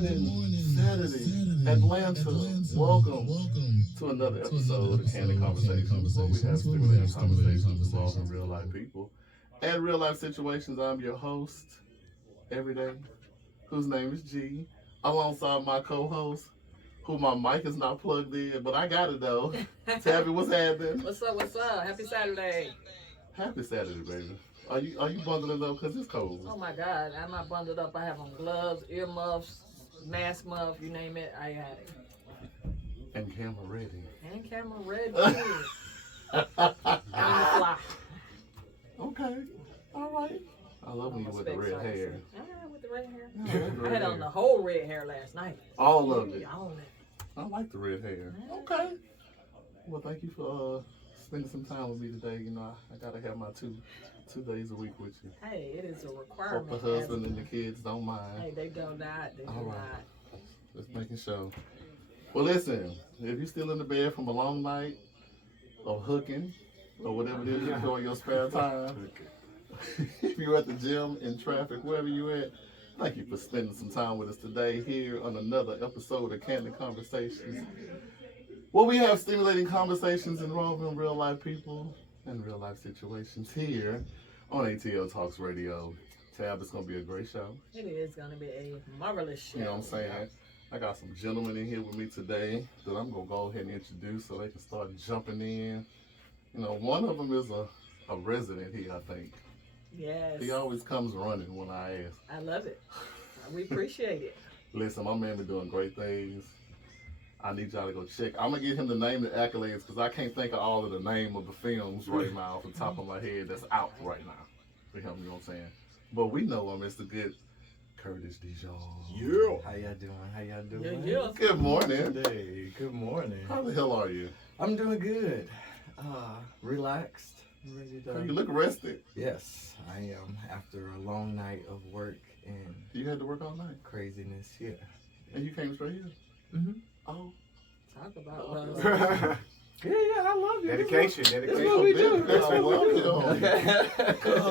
morning, Saturday, Atlanta. Welcome to another episode of Candid Conversations, where we have stimulating conversations involving real life people and real life situations. I'm your host every day, whose name is G, alongside my co-host, who my mic is not plugged in, but I got it though. Tabby, what's happening? What's up? What's up? Happy Saturday. Happy Saturday, baby. Are you bundling up because it's cold? Oh my God, I'm not bundled up. I have on gloves, earmuffs, mask muff, you name it. I got it. And camera ready. And camera ready. I'm fly. Okay. All right. I love when you with the red hair. Yeah, with the red hair. Yeah, I had on the whole red hair last night. all of it. All of it. I like the red hair. Okay. Well, thank you for spending some time with me today. You know, I gotta have my two days a week with you. Hey, it is a Hope requirement. the husband and the kids don't mind. Hey, they do not. They do All right. not. Just making sure. Well, listen, if you're still in the bed from a long night of hooking or whatever it is you do in your spare time, if you're at the gym, in traffic, wherever you're at, thank you for spending some time with us today here on another episode of Candid Conversations, where we have stimulating conversations involving real life people and real life situations here on ATL Talks Radio. Tab, it's going to be a great show. It is going to be a marvelous show. You know what I'm saying? I got some gentlemen in here with me today that I'm going to go ahead and introduce so they can start jumping in. You know, one of them is a resident here, I think. Yes. He always comes running when I ask. I love it. We appreciate it. Listen, my man been doing great things. I need y'all to go check. I'm going to get him to name the accolades because I can't think of all of the name of the films right now off the top of my head that's out right now for him, you know what I'm saying? But we know him as the good Kurtis Dijon. Yeah. How y'all doing? How y'all doing? Yeah. Good morning. Today. Good morning. How the hell are you? I'm doing good. Relaxed. Ready You to... look rested. Yes, I am. After a long night of work and You had to work all night. craziness. Yeah. And you came straight here? Mm-hmm. Oh. Talk about Okay. Yeah, I love you. Dedication. That's what we do. That's That's what we do.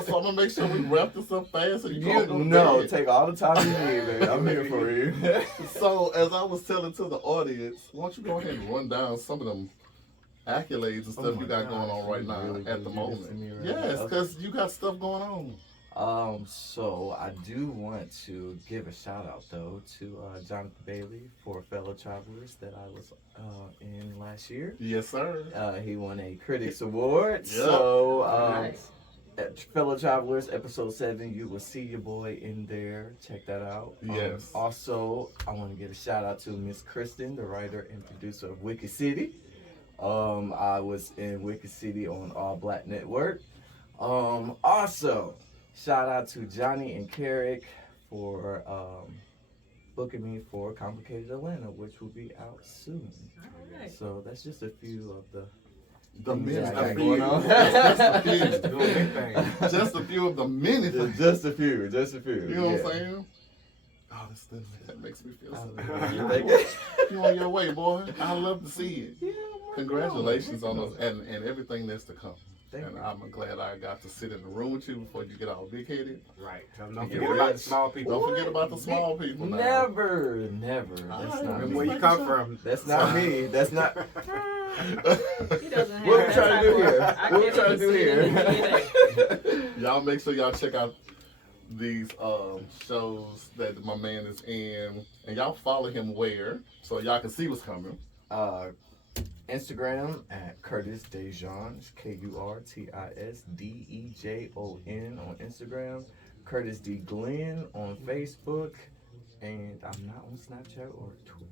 So I'm going to make sure we wrap this up fast so you can go to No, bed. take all the time you need, baby. I'm here for you. So as I was telling to the audience, why don't you go ahead and run down some of them accolades and stuff my you got going gosh, on right you now really at the gonna do this moment. to me right Yes, now? because you got stuff going on. So I do want to give a shout out though to Jonathan Bailey for Fellow Travelers that I was in last year. Yes, sir. He won a Critics Award. Yeah. So Nice. at Fellow Travelers episode 7, you will see your boy in there. Check that out. Yes. Also, I want to give a shout out to Miss Kristen, the writer and producer of Wicked City. I was in Wicked City on All Black Network. Also, shout out to Johnny and Carrick for booking me for Complicated Atlanta, which will be out soon. All right. So that's just a few of the The things many that I got few. going on. Just a Doing big few. things. Just a few of the many things. Just a few, just a few. You know what yeah. I'm saying? Oh, that makes me feel so good. You think it? You on your way, boy. I love to see it. Yeah, Congratulations on us and everything that's to come. Thank And you. I'm glad I got to sit in the room with you before you get all big headed. Right. Don't Yeah. forget about the small people. Don't forget about the small people now. Never. That's All not right, Remember me. where you come from. That's not me. That's not. He doesn't have What we that trying to do type of- here? I What we can't trying to do even see it in his here? DNA. Y'all make sure y'all check out these shows that my man is in. And y'all follow him where? So y'all can see what's coming. Instagram at Kurtis Dejon, Kurtisdejon on Instagram. Curtis D. Glenn on Facebook, and I'm not on Snapchat Or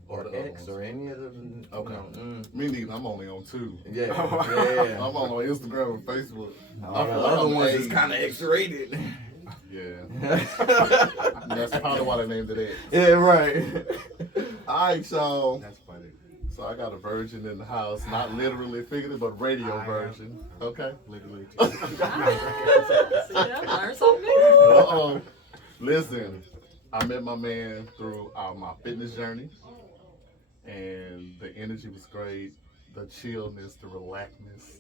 or the other X ones. or any of them. Okay. No, Me neither. I'm only on 2. yeah, I'm yeah. on Instagram and Facebook. All the I feel like other I'm ones is aged. kind of X-rated. Yeah. That's probably why they named it X. Yeah, right. All right, y'all. That's funny. So I got a virgin in the house, not literally figurative, but radio I version. Okay. Literally. See, I learned something new. Uh-oh. Listen, I met my man through my fitness journey, and the energy was great, the chillness, the relaxedness.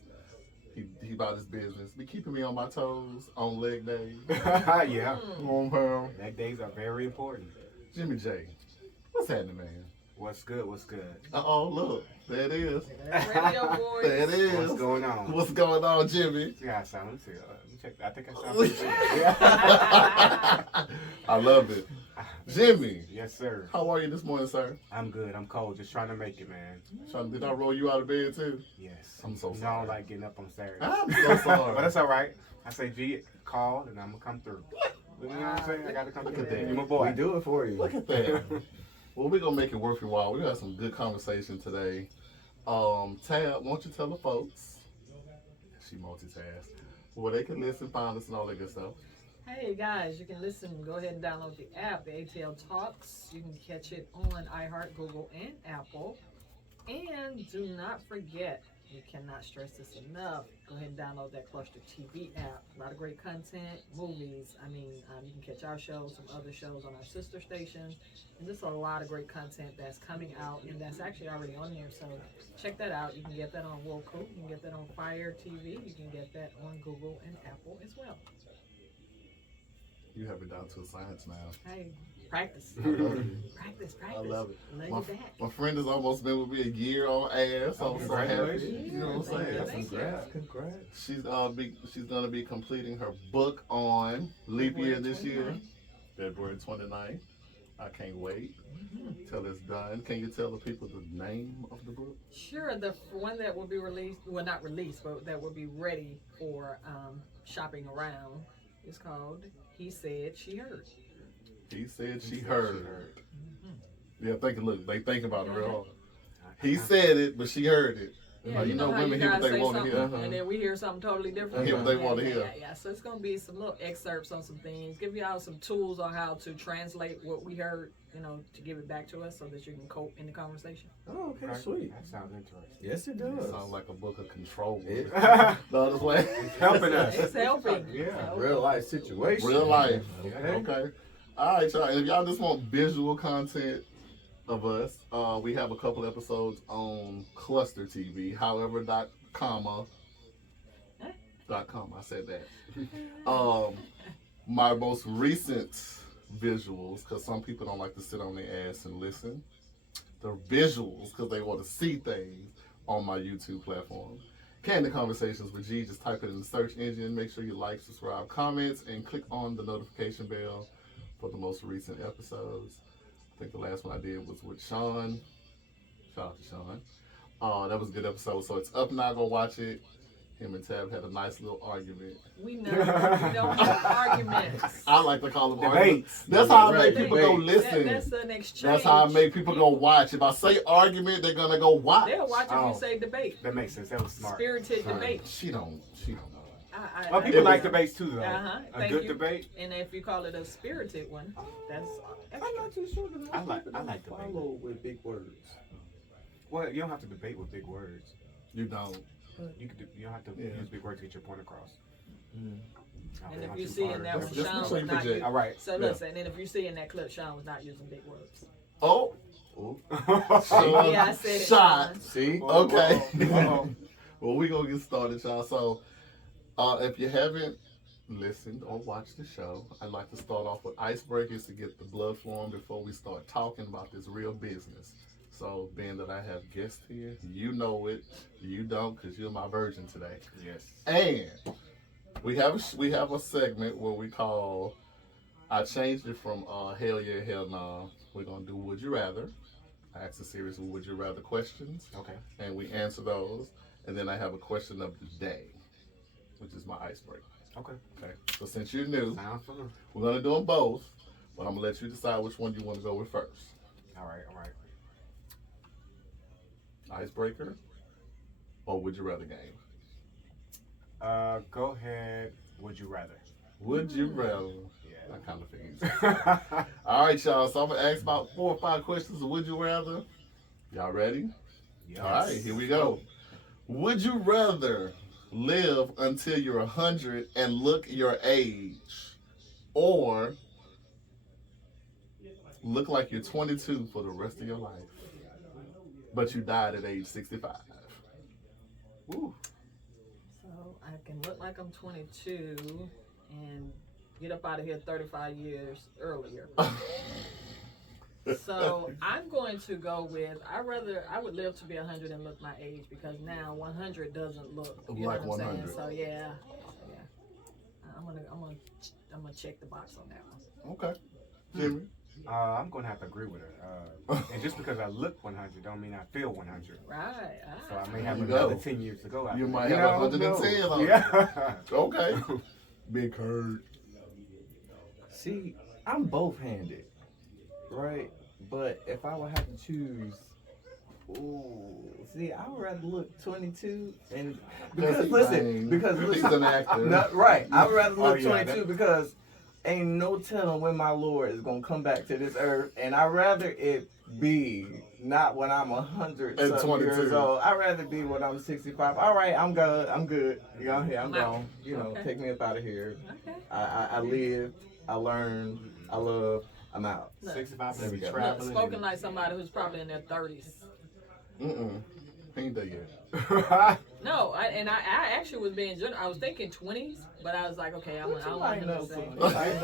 He about his business. Be keeping me on my toes on leg day. Yeah. On Leg days are very important. Jimmy J. What's happening, man? What's good? What's good? Uh-oh, look. There it is. That radio voice. There it is. What's going on? What's going on, Jimmy? Yeah, I sound. Let me see. Let me check. I think I sound pretty good. I love it. Jimmy, Yes, sir. how are you this morning, sir? I'm good. I'm cold. Just trying to make it, man. Did I roll you out of bed, too? Yes. I'm so You know, I sorry. don't like getting up on Saturdays. I'm so sorry. But that's all right. I say, G, call, and I'm going to come through. You know what I'm saying? I got to come Look through. at that. You're my We boy. do it for you. Look at that. Well, we're going to make it worth your while. We got some good conversation today. Tab, won't you tell the folks? She multitask. Well, they can listen, find us, and all that good stuff. Hey guys, you can listen. Go ahead and download the app, the ATL Talks. You can catch it on iHeart, Google, and Apple. And do not forget, we cannot stress this enough. Go ahead and download that Cluster TV app. A lot of great content, movies. I mean, you can catch our shows, some other shows on our sister stations, and just a lot of great content that's coming out, and that's actually already on there. So check that out. You can get that on Roku. You can get that on Fire TV. You can get that on Google and Apple as well. You have it down to a science now. Hey, practice. I love it. Practice. I love it. Love My, you back. my friend has almost been with me a year on air, so I'm so happy. Congratulations. You know what I'm saying? Thank you. Congrats. She's gonna be completing her book on leap year February this year, 29th. February 29th. I can't wait till it's done. Can you tell the people the name of the book? Sure, the one that will be released, well, not released, but that will be ready for shopping around is called He Said, She Heard. He said she heard. Yeah, look, they think about it real hard. He said it, but she heard it. Yeah, you know how women hear what guys they say want to something, hear. and then we hear something totally different. Hear what they want to hear. Yeah. So it's going to be some little excerpts on some things, give y'all some tools on how to translate what we heard, to give it back to us so that you can cope in the conversation. Oh, okay, Right. sweet. That sounds interesting. Yes, it It does. sounds like a book of control. It- No, this way. It's helping us. It's helping. Yeah. It's helping. Real life situation. Real life. Okay. Okay. All right, y'all. And if y'all just want visual content of us, we have a couple episodes on Cluster TV. However, .com. I said that. My most recent visuals, because some people don't like to sit on their ass and listen. The visuals, because they want to see things on my YouTube platform. Candid Conversations with G. Just type it in the search engine. Make sure you like, subscribe, comments, and click on the notification bell for the most recent episodes. I think the last one I did was with Sean. Shout out to Sean. That was a good episode. So it's up now. Go watch it. Him and Tab had a nice little argument. We know. We don't have arguments. I like to call them Debates. arguments. That's how I make Debates. people go listen. That's an exchange. That's how I make people go watch. If I say argument, they're gonna go watch. They'll watch if Oh. you say debate. That makes sense. That was smart. Spirited debate. She don't know. Well, people It like was- debates too, though. Uh-huh. A Thank good you. debate. And if you call it a spirited one, that's I'm extra. not too sure that I like don't debate. follow with big words. Well, you don't have to debate with big words. You don't. You don't have to Yeah. use big words to get your point across. And Okay, if not you too see far. in that one, Just Sean make was sure you not project. using. All right. So listen, and then if you see in that clip, Sean was not using big words. Oh, Ooh. Sean Yeah, I said it. shot. Sean. See? Okay. Uh-oh. Well, we gonna get started, y'all. So, if you haven't listened or watched the show, I'd like to start off with icebreakers to get the blood flowing before we start talking about this real business. So, being that I have guests here, you know it, you don't, because you're my virgin today. Yes. And we have a segment where we call. I changed it from hell yeah, hell nah. We're gonna do would you rather. I ask a series of would you rather questions, Okay. and we answer those. And then I have a question of the day, which is my icebreaker. Okay. Okay. So since you're new, Sounds fun. we're gonna do them both, but I'm gonna let you decide which one you want to go with first. All right. All right. Icebreaker, or would you rather game? Go ahead. Would you rather? Would you rather? Yeah. I kind of figured. All right, y'all. So I'm gonna ask about 4 or 5 questions of would you rather. Y'all ready? Yes. All right, here we go. Would you rather live until you're 100 and look your age, or look like you're 22 for the rest of your life, but you died at age 65? Woo. So I can look like I'm 22 and get up out of here 35 years earlier. So I'm going to go with I would live to be 100 and look my age because now 100 doesn't look you Like know what I'm 100. saying. So yeah. I'm gonna check the box on that one. Okay. Jimmy? I'm gonna have to agree with her. And just because I look 100 don't mean I feel 100. Right. So I may have There you another go. 10 years to go. You might know, have 110 no. on it. Yeah. Okay. Big Kurt. See, I'm both handed, right? But if I would have to choose, see, I would rather look 22 and because He's an actor. no, right? I would rather look 22 that- because ain't no telling when my Lord is gonna come back to this earth, and I'd rather it be not when I'm 100 And something 22. years old. I'd rather be when I'm 65. All right, I'm good. You know, here I'm Wow. gone. You know, Okay. take me up out of here. Okay. I lived, I learned, I love. I'm out. Look, 65 There we to be go. traveling. spoken like somebody who's probably in their 30s. Ain't there yet. No, I actually was being general. I was thinking 20s, but I was like, okay, I don't want him to say. Right.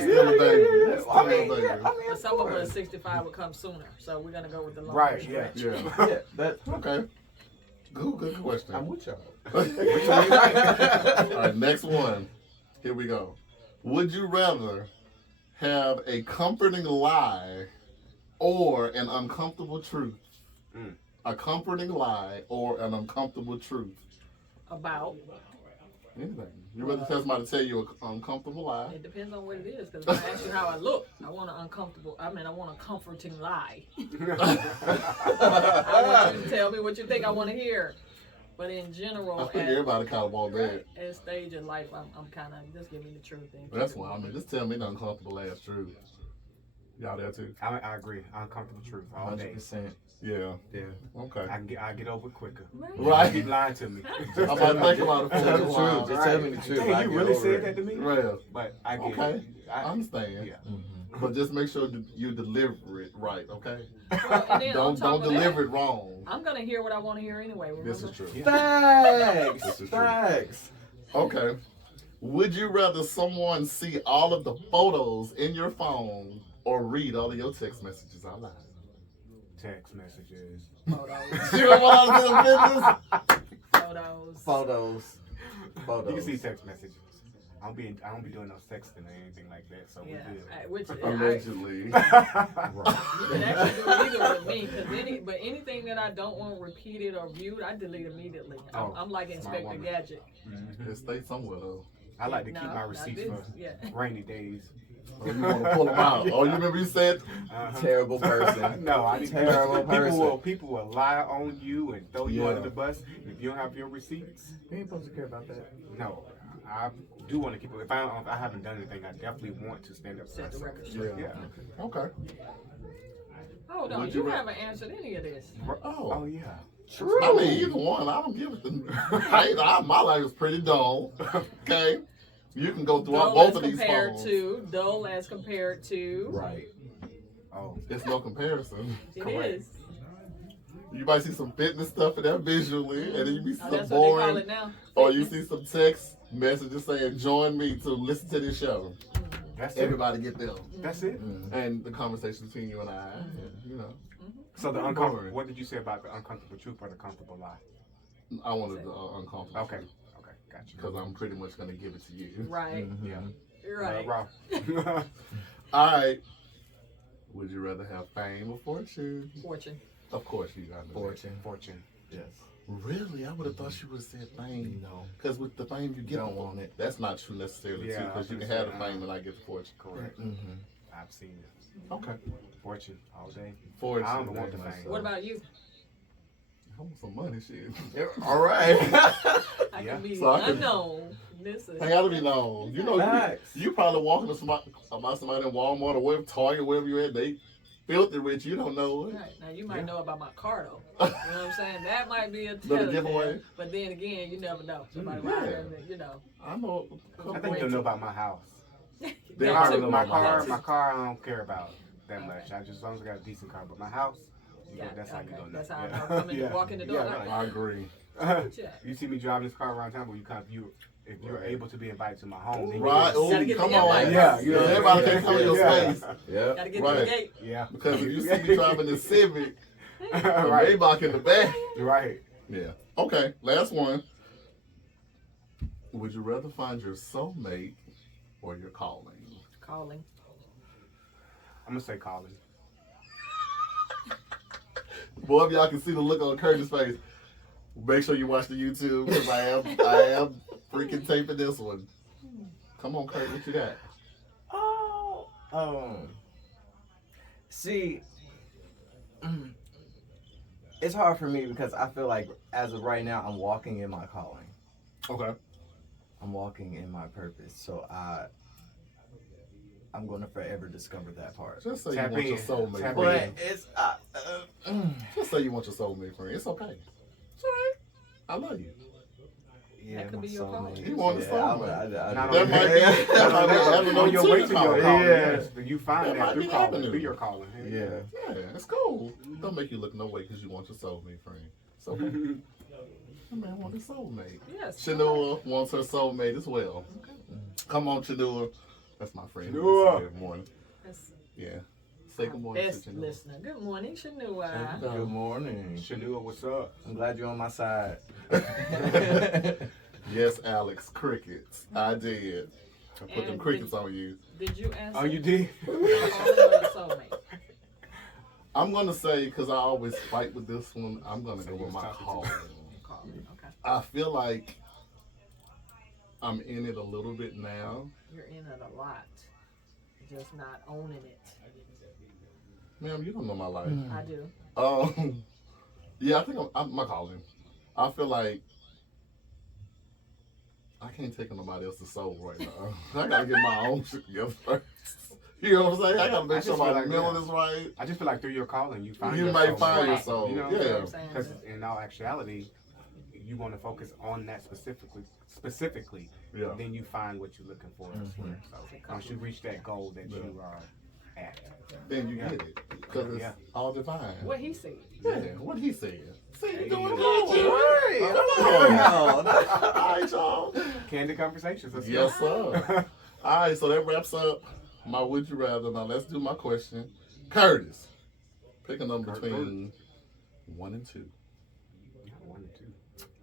Still a baby. Still I a mean, baby. yeah, I mean, But of some of course. us 65 would come sooner, so we're gonna go with the longer Right, yeah. stretch. Yeah. Yeah, that, Okay. Good question. I'm with y'all. All right, next one. Here we go. Would you rather have a comforting lie or an uncomfortable truth? A comforting lie or an uncomfortable truth? About Anything. You rather tell somebody to tell you an uncomfortable lie? it depends on what it is, because if I ask you how I look, I want a comforting lie. I want you to tell me what you think I want to hear. But in general, I think everybody kind of want that. at stage in life, I'm kind of just give me the truth. And That's why I mean, just tell me the uncomfortable ass truth. Y'all there too? I agree. Uncomfortable truth all day. 100%. Yeah. Yeah. Okay. I get over it quicker. Right. Keep lying to me. I'm about to think about it for Tell a the while. truth. Just tell me the truth. Dang, I you get really over said it. that to me? Well, But I get okay. it. I understand. Yeah. But just make sure you deliver it right, okay? Well, and then on top Don't of deliver that, it wrong. I'm gonna hear what I want to hear anyway. Remember? This is true. Facts. This is true. Facts. Okay. Would you rather someone see all of the photos in your phone or read all of your text messages out loud? Text messages. Photos. You don't want all of this business? Photos. Photos. You can see text messages. I don't be doing no sexting or anything like that. So Yeah. we good. Allegedly. You can actually do either with me, because anything that I don't want repeated or viewed, I delete immediately. I'm like smart Inspector woman. Gadget. It stay somewhere though. I like to keep No, my not receipts this. for Yeah. rainy days. Oh, you want to pull them out? Oh, you remember you said? Terrible person. No, I need Terrible person. People will lie on you and throw you Yeah. under the bus if you don't have your receipts. You ain't supposed to care about that. No, I do want to keep it. If I haven't done anything, I definitely want to stand up for Set the myself. record straight. Yeah. Okay. Hold on, Would you you haven't answered any of this. Oh yeah. True. I mean, either one. I don't give it to my life is pretty dull. Okay. You can go through both of these phones. Dull as compared to. Right. Oh. There's no comparison. It Correct. is. You might see some fitness stuff in there visually, and then you see Oh, some that's what they call boring, it now. or you see some text messages saying, "Join me to listen to this show." That's it. Everybody get them, That's it. and the conversation between you and I, you know. So the Boring. uncomfortable. What did you say about the uncomfortable truth or the comfortable lie? I wanted the uncomfortable. Okay. Okay. Gotcha. Because I'm pretty much gonna give it to you. Right. Yeah. You're right. Raw. All right. Would you rather have fame or fortune? Fortune. Of course you got Fortune. Fortune. Yes. Really? I would have thought she would have said fame. No. Because with the fame you get, Don't want it. That's not true necessarily Yeah, too. Because you I can was have the gonna say, fame and I get the fortune. Correct. Mm-hmm. I've seen it. Okay. Fortune all day. Fortune. I don't want the very fame. much What so. about you? I want some money, shit. All right. I Yeah. can be So I could- unknown. Listen. I gotta be known. You know, Facts. you probably walking to somebody about somebody in Walmart or wherever, Target, wherever you at. They filthy rich. You don't know it. Right. Now you might Yeah. know about my car though. You know what I'm saying? That might be a Little telltale. giveaway. But then again, you never know. Somebody Yeah. right there, you know. I know. I think they'll know about my house. They That already too. know My about my car, house. my car, I don't care about that much. I just as long as I got a decent car. But my house, That's how you go. That's how I come in, walk in the door. Yeah, Like, I agree. You see me driving this car around town, but if you're able to be invited to my home, then Right. Gotta Oh, get come the on. invite. Yeah, You know, everybody can't come in your space. Yeah. Gotta get Right. to the gate. Yeah. Because if you see me driving the Civic, Right. Maybach in the back. Right. Yeah. Okay. Last one. Would you rather find your soulmate or your calling? Calling. I'm gonna say Colin. Boy, if y'all can see the look on Kurtis' face, make sure you watch the YouTube because I am freaking taping this one. Come on, Kurt, what you got? See, it's hard for me because I feel like as of right now, I'm walking in my calling. Okay. I'm walking in my purpose. So I'm going to forever discover that part. Just say Tap you want your in. soulmate Tap friend. But it's Just say you want your soulmate friend. It's okay. It's all right. I love you. yeah, That could my be your calling. soulmate. You want a Yeah, soulmate. Not That might be having on your no way to to the your calling. calling. Yeah. Yes, you find That that might through be calling, happening. through your calling. Yeah. Yeah, it's cool. Don't make you look no way because you want your soulmate friend. So, that man want a soulmate. Yes. Chanua wants her soulmate as well. Come on, Chanua. That's my friend. Chanua. Good morning. That's Yeah. Say good morning best to Chanua. listener. Good morning, Shanua. Good morning. Shanua, what's up? I'm glad you're on my side. Yes, Alex. Crickets. I did. I put them And crickets on you. Did you answer? Oh, you did? Calling or your soulmate? I'm going to say, because I always fight with this one, I'm going to So go you with my was talking calling. Calling. Okay. I feel like I'm in it a little bit now. You're in it a lot. Just not owning it. Ma'am, you don't know my life. I do. Yeah, I think I'm my calling. I feel like I can't take on nobody else's soul right now. I gotta get my own shit together first. You know what I'm saying? I gotta I make just sure feel my like, mental yeah. is right. I just feel like through your calling, you find You your might soul. find your Right. soul. You know, Yeah. You know what I'm saying? because in all actuality, you want to focus on that specifically. Yeah. Then you find what you're looking for elsewhere. So once you reach that goal that Yeah. you are at. Then you get it. Because it's Yeah. all divine. What he said. Yeah, what he said. See, you Hey, doing it you all. No, All right, y'all. Candid conversations. Let's Yes, go. sir. All right, so that wraps up my Would You Rather. Now let's do my question. Kurtis, pick a number Kurt. between 1 and 2. One and two.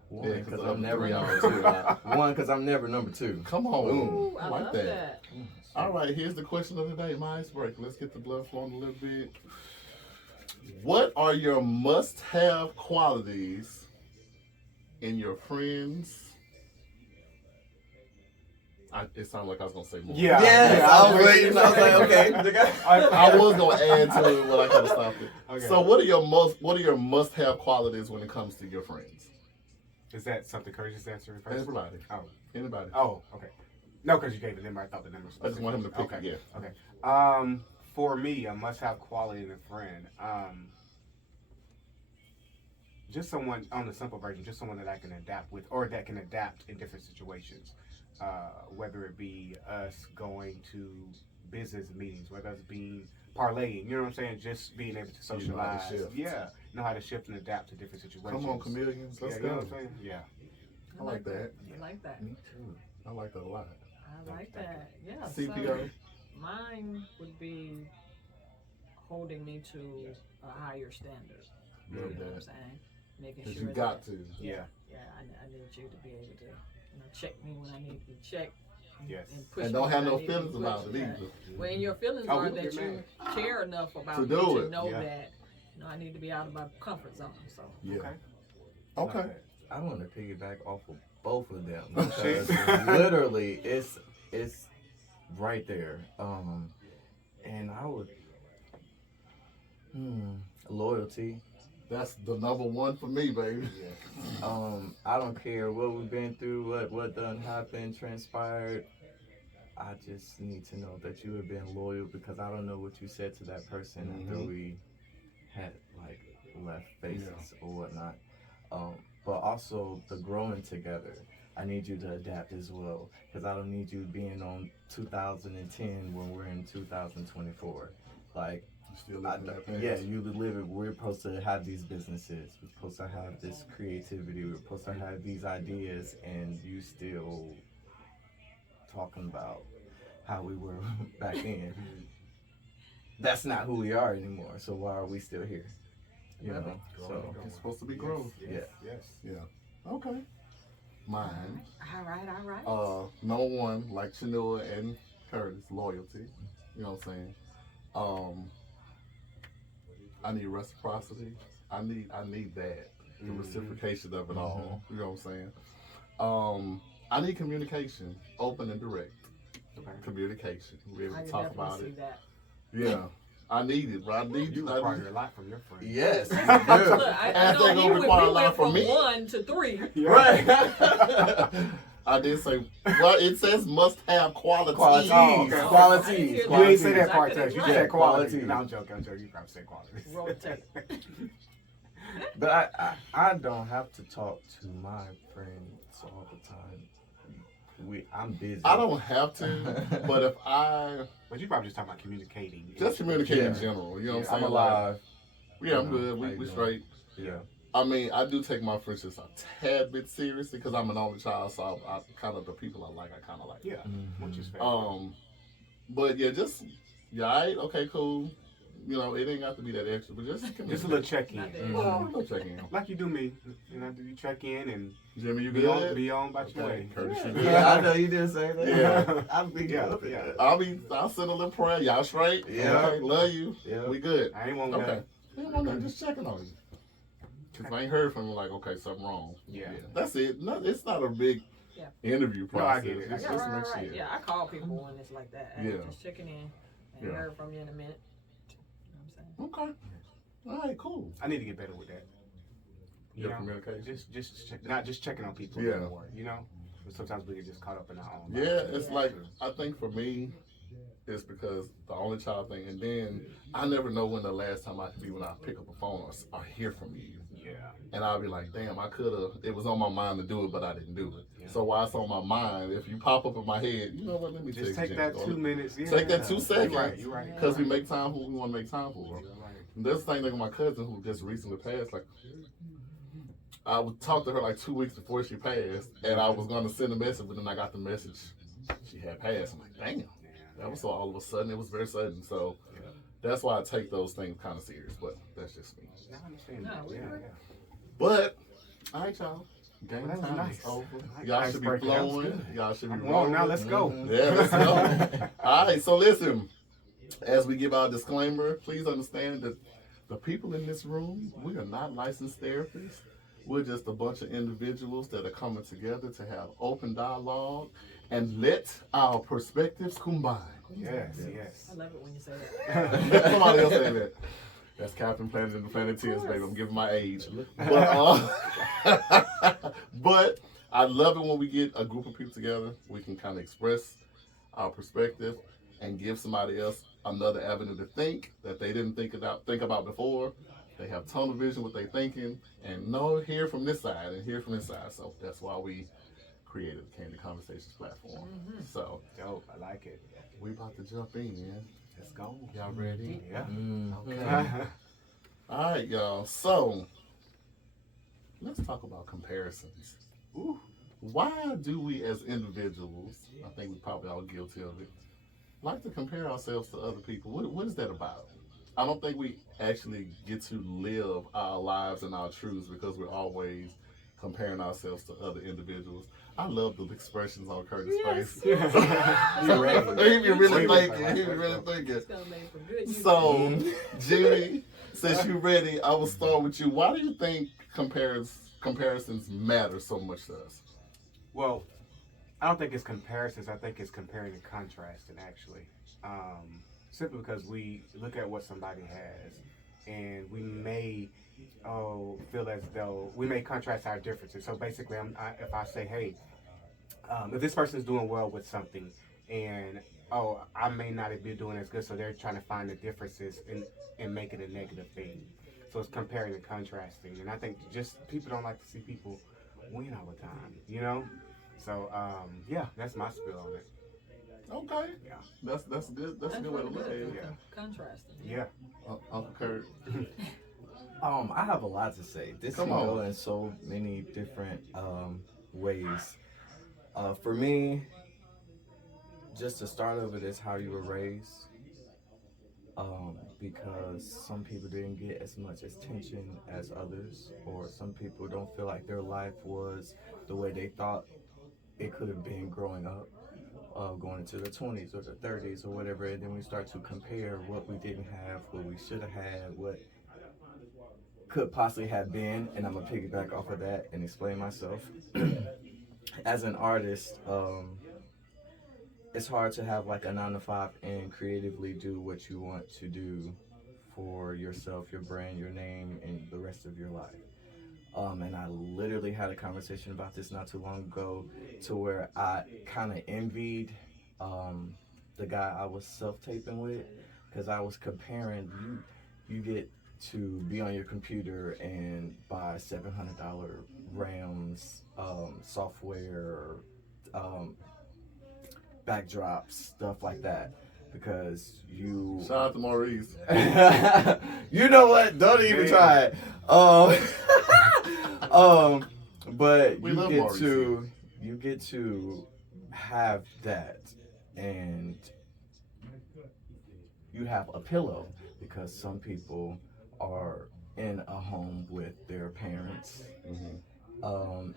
One, Yeah, because 'cause I'm I'm never three number hours. 2. One, because I'm never number 2. Come on. Ooh, I I like love that. that. All right, here's the question of the day, my icebreaker. Let's get the blood flowing a little bit. What are your must-have qualities in your friends? It sounded like I was gonna say more. Yeah. Yes, I was waiting. I was like, okay. I was gonna add to it, but I kind of stopped it. Okay. So, what are your must-have qualities when it comes to your friends? Is that something Curtis is answering first? Everybody, Oh. anybody. Oh, okay. No, because you gave it number. I thought the number was I just want him to pick Okay. it. Yeah. Okay. For me, a must-have quality in a friend. Just someone on the simple version, just someone that I can adapt with, or that can adapt in different situations. Whether it be us going to business meetings, whether it's being parlaying, you know what I'm saying? Just being able to You know how to socialize. shift. Yeah, know how to shift and adapt to different situations. Come on, chameleons. Let's Yeah, you know go. what I'm saying? Yeah. I like that. I like that. Me too. I like that a lot. I like that. Yeah. CPO. So mine would be holding me to a higher standard. You know Love what I'm that. saying? Making Because sure you got that, to. Yeah. yeah, I need you to be able to, check me when I need to be checked. Yes. And push And me don't when have I no need to be feelings about pushed. it Yeah. either. When your feelings Oh, we are don't that get you care enough about To me do to it. know Yeah. that, I need to be out of my comfort zone. So Yeah. Okay. Okay. I want to piggyback off of both of them Oh, because literally it's right there. And I would loyalty. That's the number one for me, baby. I don't care what we've been through, what done happened, transpired. I just need to know that you have been loyal because I don't know what you said to that person after we had like left faces or whatnot. But also the growing together. I need you to adapt as well because I don't need you being on 2010 when we're in 2024. Like Still living that past. Yeah, you live it. We're supposed to have these businesses. We're supposed to have this creativity. We're supposed to have these ideas, and you still talking about how we were back then. That's not who we are anymore. So why are we still here? You know. So It's supposed to be growth. Yes. Yes. Yeah. Okay. Mine. All right. Number one, like Chinua and Kurtis, loyalty. You know what I'm saying? I need reciprocity. I need that. The reciprocation of it all. You know what I'm saying? I need communication, open and direct. Okay. Communication. We able I to can talk definitely about see it. that. Yeah. I need it, bro. I need You I require need- a lot from your friends. yes, Look, you do. I As know they gonna require a lot went from from me. 1 to 3. Right. I did say, well, it says must have quality. Qualities. Oh, okay. Qualities. I didn't hear You ain't say that. that part, Exactly Tess. You right. said quality. Quality. No, I'm joking. You probably said quality. Rotate. But I don't have to talk to my friends all the time. I'm busy. I don't have to, but if I But you probably just talking about communicating. just communicate in Yeah. general, you know what I'm I'm saying? alive. Like, yeah, I'm You know, good. how We you doing? straight. Yeah. I mean, I do take my friendships a tad bit seriously because I'm an only child, so I kind of the people I kind of like. Yeah. Mhm. Which is fair. But yeah, just alright, okay, cool. You know, it ain't got to be that extra, but just Just a little check-in. Not that. Well, no check in. Like you do me. You know, you check in and Jimmy, you be on good? about your way. Curtis, you good? Yeah, I know you didn't say that. Yeah. I'll be Yeah, good. yeah. I'll send a little prayer. Y'all straight? Yeah. Okay, love you. Yeah. We good. I ain't want Okay. that. I ain't want nothing, just checking on you. Cause I ain't heard from you like, okay, something wrong. Yeah. That's it. No, it's not a big Yeah. interview No, I process. get it. Just- Yeah, just right, make right, sure. right. Yeah, I call people when it's like that. Hey, Yeah. just checking in. I ain't heard from you in a minute. You know what I'm saying? Okay. All right, cool. I need to get better with that. You Your know, communication. just check, not just checking on people Yeah. anymore. You know, but sometimes we get just caught up in our own. Yeah, lives. it's like I think for me, it's because the only child thing, and then I never know when the last time I could be when I pick up a phone or hear from you. Yeah. And I'll be like, damn, I could have. It was on my mind to do it, but I didn't do it. Yeah. So while it's on my mind, if you pop up in my head, you know what? Let me Just text take Jen. that Or 2 minutes. Yeah. Take that 2 seconds. You're right. You're right. Because we make time for what we want to make time for. You're right. There's the same thing with my cousin who just recently passed. Like, I would talk to her like 2 weeks before she passed, and I was going to send a message, but then I got the message she had passed. I'm like, damn. Yeah. That was so all of a sudden. It was very sudden. So that's why I take those things kind of serious. But that's just me. I understand No, that. we Yeah. agree. But all right, y'all. Game Well, that was time nice. is over. Nice Y'all should be icebreaker. That was flowing. good. Y'all should be Come on, rolling. now let's go. Yeah, let's go. All right. So listen, as we give our disclaimer, please understand that the people in this room, we are not licensed therapists. We're just a bunch of individuals that are coming together to have open dialogue and let our perspectives combine. Yes. Yes. I love it when you say that. Somebody else said that. That's Captain Planet and the Planeteers, baby. I'm giving my age. But I love it when we get a group of people together. We can kind of express our perspective and give somebody else another avenue to think that they didn't think about before. They have tunnel vision what they're thinking and hear from this side and hear from this side. So that's why we created the Candid Conversations platform. So Dope. I like it. we about to jump in, man. Let's go. Y'all ready? Yeah. Okay. All right, y'all. So let's talk about comparisons. Ooh. Why do we as individuals, I think we're probably all guilty of it, like to compare ourselves to other people? What is that about? I don't think we actually get to live our lives and our truths because we're always comparing ourselves to other individuals. I love the expressions on Curtis' face. It's gonna make for good He be really YouTube. thinking. He be really thinking. It's gonna make for good YouTube. So, Jimmy, since you're ready, I will start with you. Why do you think comparisons matter so much to us? Well, I don't think it's comparisons. I think it's comparing and contrasting, actually. Simply because we look at what somebody has, and we may feel as though we may contrast our differences. So basically, if I say, hey, if this person is doing well with something, and I may not be doing as good, so they're trying to find the differences and make it a negative thing. So it's comparing and contrasting, and I think just people don't like to see people win all the time, you know. So yeah, that's my spill on it. Okay. Yeah. That's good. That's a good way to look at it. Yeah. Contrasting. Yeah. Uncle Kurt. I have a lot to say. This Come can go on. in so many different ways. For me, just to start over this, how you were raised. Because some people didn't get as much attention as others, or some people don't feel like their life was the way they thought it could have been growing up, going into the 20s or the 30s or whatever, and then we start to compare what we didn't have, what we should have had, what could possibly have been, and I'm gonna piggyback off of that and explain myself. As an artist, it's hard to have like a 9 to 5 and creatively do what you want to do for yourself, your brand, your name, and the rest of your life. And I literally had a conversation about this not too long ago, to where I kind of envied the guy I was self-taping with, because I was comparing you get to be on your computer and buy $700 RAMs, software, um, backdrops, stuff like that, because you Shout out to Maurice. you know what? Don't even try it. But We love Maurice here. you get to have that, and you have a pillow, because some people are in a home with their parents,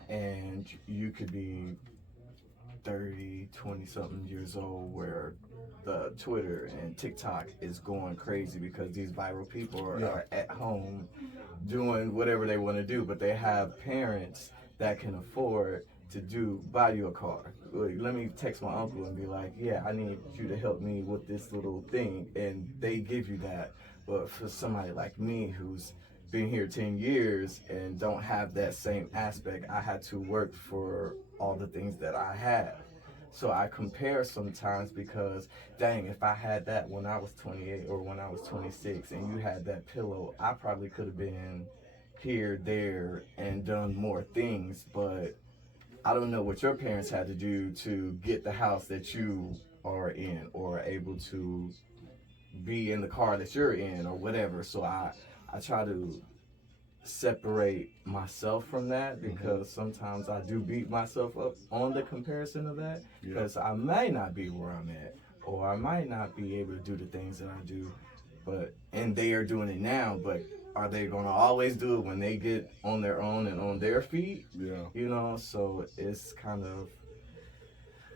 and you could be 30, 20 something years old, where the Twitter and TikTok is going crazy because these viral people are at home doing whatever they want to do, but they have parents that can afford to buy you a car. Let me text my uncle and be like, yeah, I need you to help me with this little thing, and they give you that. But for somebody like me who's been here 10 years and don't have that same aspect, I had to work for all the things that I have. So I compare sometimes, because dang, if I had that when I was 28 or when I was 26 and you had that pillow, I probably could have been here, there, and done more things. But I don't know what your parents had to do to get the house that you are in, or able to be in the car that you're in, or whatever. So I try to separate myself from that, because sometimes I do beat myself up on the comparison of that, because I may not be where I'm at, or I might not be able to do the things that I do, and they are doing it now, but are they going to always do it when they get on their own and on their feet? You know, so it's kind of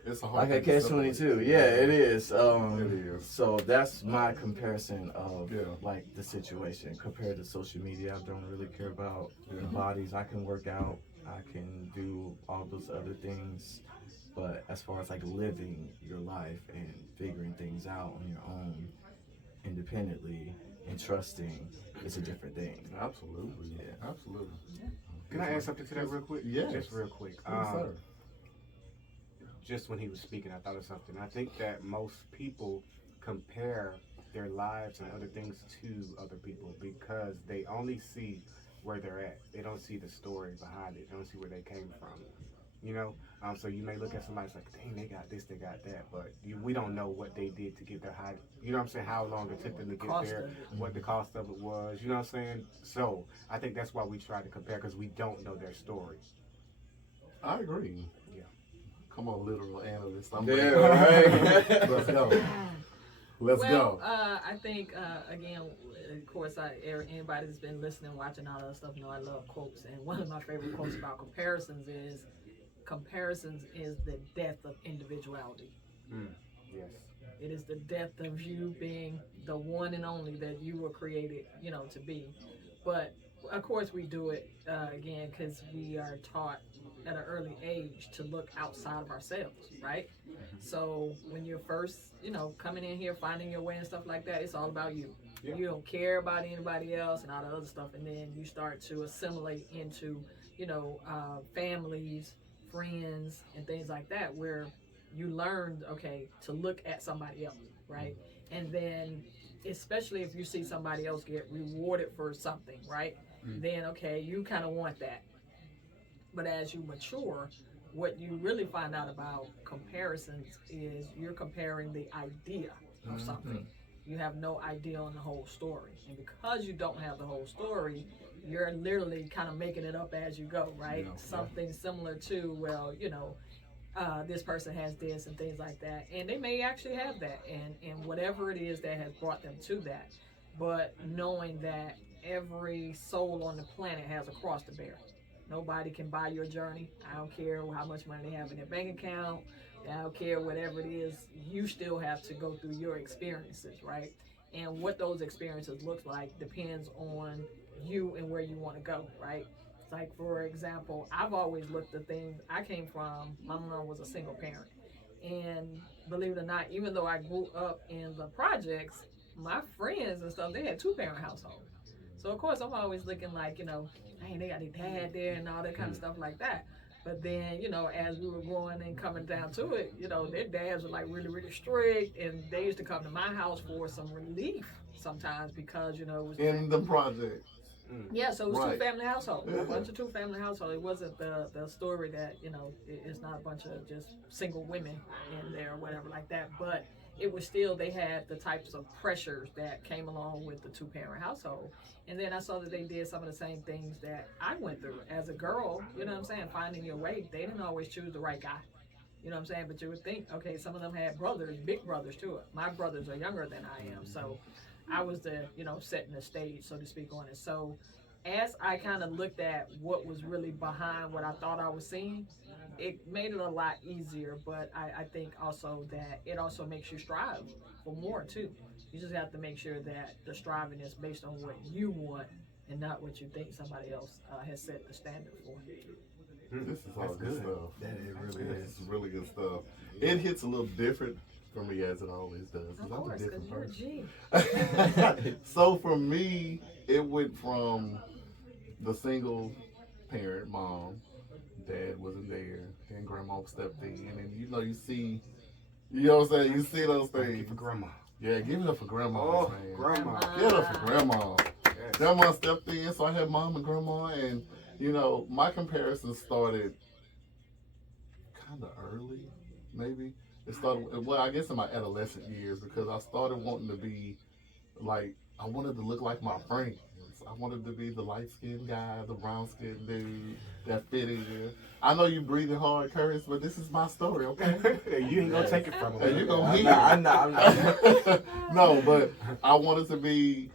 It's a hard like a thing to catch-22. separate. Yeah, it is. It is. So that's my comparison of Yeah. like the situation compared to social media. I don't really care about bodies. I can work out. I can do all those other things. But as far as like living your life and figuring things out on your own, independently and trusting, it's a different thing. Absolutely. Yeah. Absolutely. Can I add something to that real quick? Yes. Just real quick. Yes, sir. Just when he was speaking, I thought of something. I think that most people compare their lives and other things to other people because they only see where they're at. They don't see the story behind it. They don't see where they came from. You know, so you may look at somebody like, dang, they got this, they got that, but we don't know what they did to get their high. You know what I'm saying? How long it took them to get there, what the cost of it was. You know what I'm saying? So I think that's why we try to compare, because we don't know their story. I agree. Yeah. Come on, literal analyst. I'm Yeah, ready. right. Let's go. Let's go. I think, again, of course, anybody that's been listening, watching all that stuff, know I love quotes. And one of my favorite quotes about comparisons is the death of individuality. Yes. It is the death of you being the one and only that you were created, to be. But, of course, we do it, again, because we are taught at an early age to look outside of ourselves, right? So when you're first, coming in here, finding your way and stuff like that, it's all about you. Yeah. You don't care about anybody else and all the other stuff, and then you start to assimilate into, families, friends, and things like that, where you learned, to look at somebody else, right? And then, especially if you see somebody else get rewarded for something, right? Then, you kind of want that. But as you mature, what you really find out about comparisons is you're comparing the idea of something. You have no idea on the whole story. And because you don't have the whole story, you're literally kind of making it up as you go, right? Something similar to, well, this person has this and things like that. And they may actually have that and whatever it is that has brought them to that. But knowing that every soul on the planet has a cross to bear. Nobody can buy your journey. I don't care how much money they have in their bank account. I don't care whatever it is. You still have to go through your experiences, right? And what those experiences look like depends on you and where you want to go, right? It's like, for example, I've always looked at things. I came from, my mom was a single parent. And believe it or not, even though I grew up in the projects, my friends and stuff, they had 2-parent households. So of course I'm always looking like, hey, they got their dad there and all that kind of stuff like that. But then, as we were growing and coming down to it, their dads were like really, really strict, and they used to come to my house for some relief sometimes because, it was in the project. Yeah, so it was Right. 2-family household, Yeah. a bunch of 2-family household. It wasn't the story that, it's not a bunch of just single women in there or whatever like that, but it was still, they had the types of pressures that came along with the 2-parent household. And then I saw that they did some of the same things that I went through as a girl, finding your way. They didn't always choose the right guy. But you would think, okay, some of them had brothers, big brothers too. My brothers are younger than I am, so I was the, setting the stage, so to speak, on it. So as I kind of looked at what was really behind what I thought I was seeing, it made it a lot easier. But I think also that it also makes you strive for more too. You just have to make sure that the striving is based on what you want and not what you think somebody else has set the standard for. This is all good stuff. That it really This is really good stuff. It hits a little different for me as it always does. Of I'm a course, because different you're a person. G. So for me, it went from the single parent mom, dad wasn't there, then grandma stepped in, and you see, what I'm saying? You see those Thank you things. for grandma. Yeah, give it up for grandma, Oh, man. grandma. Give it up for grandma. Yes. Grandma stepped in, so I had mom and grandma, and my comparison started kind of early, maybe. It started, well, I guess in my adolescent years, because I started wanting to be like, I wanted to look like my friends. I wanted to be the light-skinned guy, the brown-skinned dude that fit in. I know you breathing hard, Kurtis, but this is my story, okay? You ain't gonna take it from Hey, me. you gonna hear I'm not. No, but I wanted to be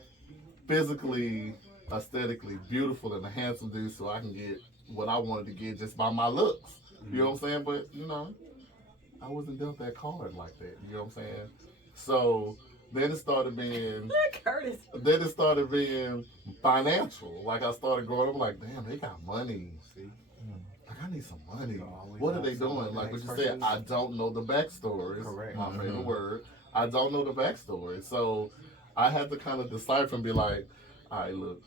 physically, aesthetically beautiful and a handsome dude so I can get what I wanted to get just by my looks. You know what I'm saying? But, I wasn't dealt that card like that. You know what I'm saying? So then it started being Kurtis. Then it started being financial. Like I started growing up like, damn, they got money. See? Like I need some money. You always What are want they someone doing? the Like what next you said, person- I don't know the backstories. Correct. My favorite word. I don't know the backstory. So I had to kind of decipher and be like, all right, look,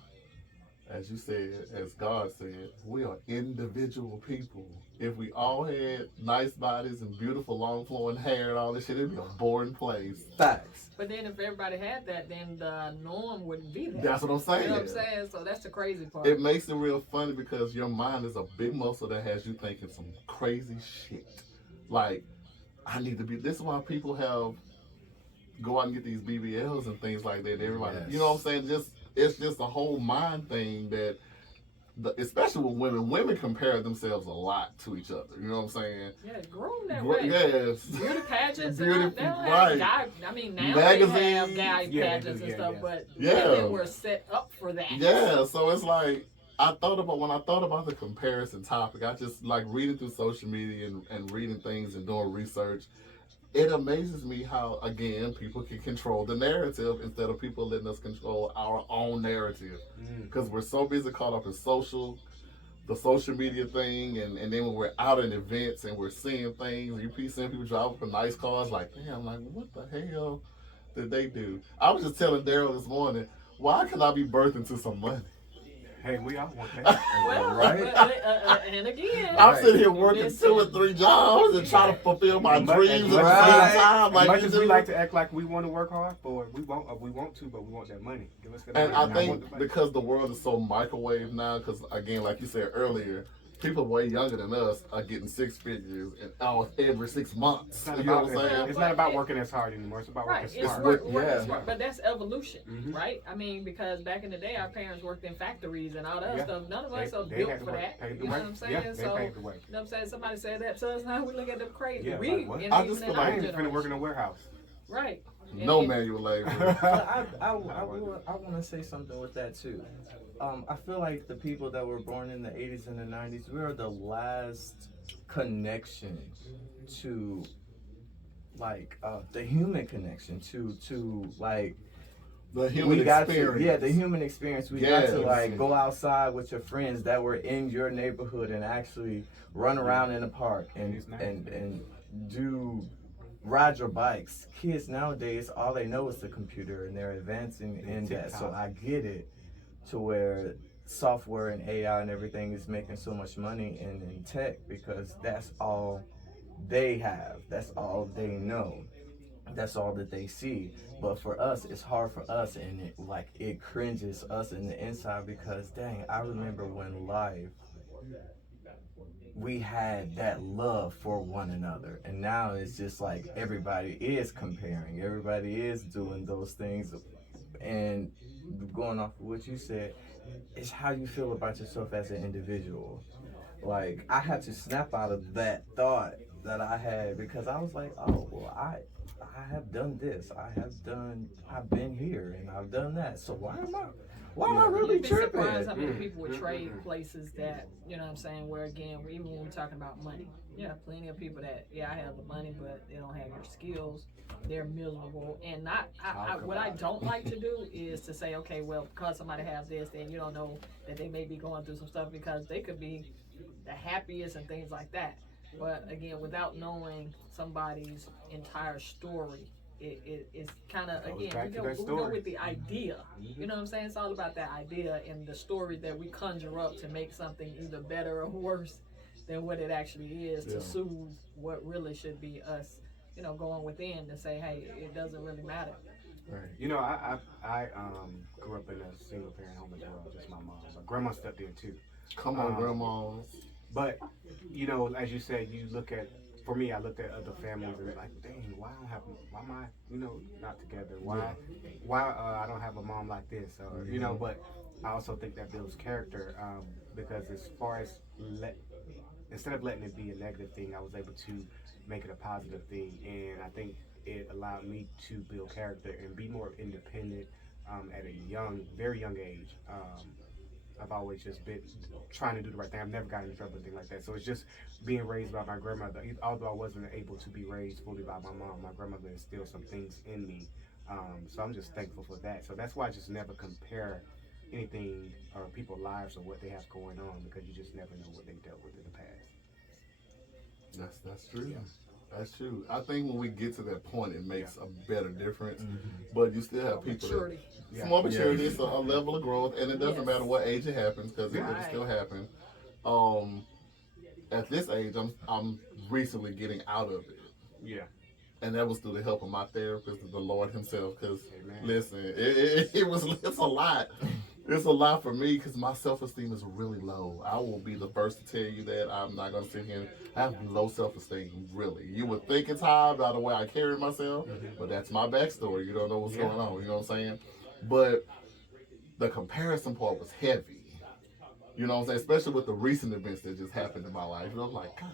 as you said, as God said, we are individual people. If we all had nice bodies and beautiful long flowing hair and all this shit, it'd be a boring place. Facts. But then if everybody had that, then the norm wouldn't be that. That's what I'm saying. You know what I'm saying? So that's the crazy part. It makes it real funny because your mind is a big muscle that has you thinking some crazy shit. Like, I need to be. This is why people go out and get these BBLs and things like that. Everybody, Yes. you know what I'm saying? It's just a whole mind thing that, especially with women. Women compare themselves a lot to each other. You know what I'm saying? Yeah, it's grown that way. Yes. Beauty pageants Beauty- and all, they don't right. have guy, I mean, now Magazines. they have guy Yeah, they pageants do, and yeah, stuff, yeah. but Yeah. women were set up for that. Yeah, so it's like when I thought about the comparison topic, I just like reading through social media and reading things and doing research. It amazes me how, again, people can control the narrative instead of people letting us control our own narrative. Because we're so busy caught up in the social media thing, and then when we're out at events and we're seeing things, you keep seeing people drive up in nice cars, like, damn, like, what the hell did they do? I was just telling Daryl this morning, why can I be birthed into some money? Hey, we all want that. Well, Right. and again, I'm sitting here working Listen. 2 or 3 jobs and trying to fulfill my Much- dreams at the right. same time. As Like much you as do. we like to act like we want to work hard for it, we want to, but we want that money. Give us that And money. I want think the money. because the world is so microwave now, because again, like you said earlier, people way younger than us are getting six figures and every 6 months. It's not You know about, what I'm saying? it's not about working as hard anymore. It's about Right, working it's smart. working smart, but that's evolution, Mhm. right? I mean, because back in the day, our parents worked in factories and all that Yeah. stuff. None of us are They built had to for work, that. paved You the know way. what I'm saying? Yeah, they So, paved the way. you know what I'm saying? Somebody said that to us, now we look at them crazy. Yeah, We, like, what? and I even just in feel our like- I ain't finna generation. work in a warehouse. Right. No And- manual labor. But I want to say something with that too. I feel like the people that were born in the 80s and the 90s, we are the last connection to like the human connection to like The human we got experience. to, yeah, the human experience. We got to Yes. like go outside with your friends that were in your neighborhood and actually run around in the park and It's nice. and do ride your bikes. Kids nowadays, all they know is the computer, and they're advancing in that. So TikTok. I get it to where software and AI and everything is making so much money in tech because that's all they have. That's all they know. That's all that they see. But for us, it's hard for us, and it cringes us in the inside because dang, I remember when life we had that love for one another, and now it's just like everybody is comparing, everybody is doing those things, and going off of what you said, it's how you feel about yourself as an individual. Like I had to snap out of that thought that I had because I was like, oh well, I have done this, I've been here, and I've done that. So why am I really You'd be tripping? surprised how many people would trade places that, you know what I'm saying, where again, even when we're talking about money, yeah, plenty of people that, yeah, I have the money, but they don't have your skills. They're miserable. And what I don't like to do is to say, okay, well, because somebody has this, then you don't know that they may be going through some stuff because they could be the happiest and things like that. But again, without knowing somebody's entire story, it's kind of, Goes again, back we to go, that we go story. with the idea. You know what I'm saying? It's all about that idea and the story that we conjure up to make something either better or worse than what it actually is, Yeah. to soothe what really should be us, you know, going within to say, hey, it doesn't really matter. Right. You know, I grew up in a single parent home as well, just my mom. But grandma stepped in too. Come on, grandmas. But you know, as you said, you look at. For me, I looked at other families and like, dang, why am I, you know, not together? Why I don't have a mom like this? Or you know, but I also think that builds character because as far as instead of letting it be a negative thing, I was able to make it a positive thing, and I think it allowed me to build character and be more independent at a very young age. I've always just been trying to do the right thing. I've never gotten in trouble or anything like that. So it's just being raised by my grandmother. Although I wasn't able to be raised fully by my mom, my grandmother instilled some things in me. So I'm just thankful for that. So that's why I just never compare anything or people's lives or what they have going on because you just never know what they dealt with in the past. That's true. That's true. I think when we get to that point, it makes a better difference. But you still have people Maturity. that more maturity. It's a level of growth, and it doesn't Yes. matter what age it happens because it will Right. still happen. At this age, I'm recently getting out of it, Yeah. and that was through the help of my therapist, the Lord Himself. Because Amen. listen, it's a lot. It's a lot for me because my self-esteem is really low. I will be the first to tell you that. I'm not going to sit here and I have low self-esteem, really. You would think it's high by the way I carry myself, but that's my backstory. You don't know what's going on. You know what I'm saying? But the comparison part was heavy. You know what I'm saying? Especially with the recent events that just happened in my life. And I'm like, God.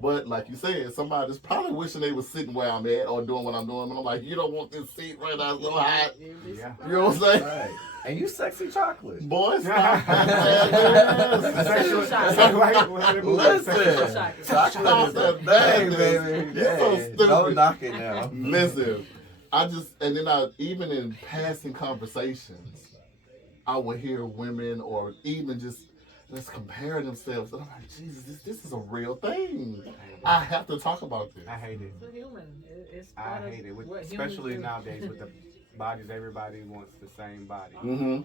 But like you said, somebody's probably wishing they was sitting where I'm at or doing what I'm doing. And I'm like, you don't want this seat right now, it's so hot. Yeah. You know what I'm saying? Right. And you sexy chocolate. Boy, stop. Sexual chocolate. Listen, Chocolate. chocolate is a thing, baby. You're so Hey, stupid. don't knock it now. Listen, even in passing conversations, I would hear women or even just compare themselves. And I'm like, Jesus, this is a real thing. I have to talk about this. I hate it. It's a human. It's I part of hate it, what humans especially do. nowadays with the bodies. Everybody wants the same body, Mm-hmm.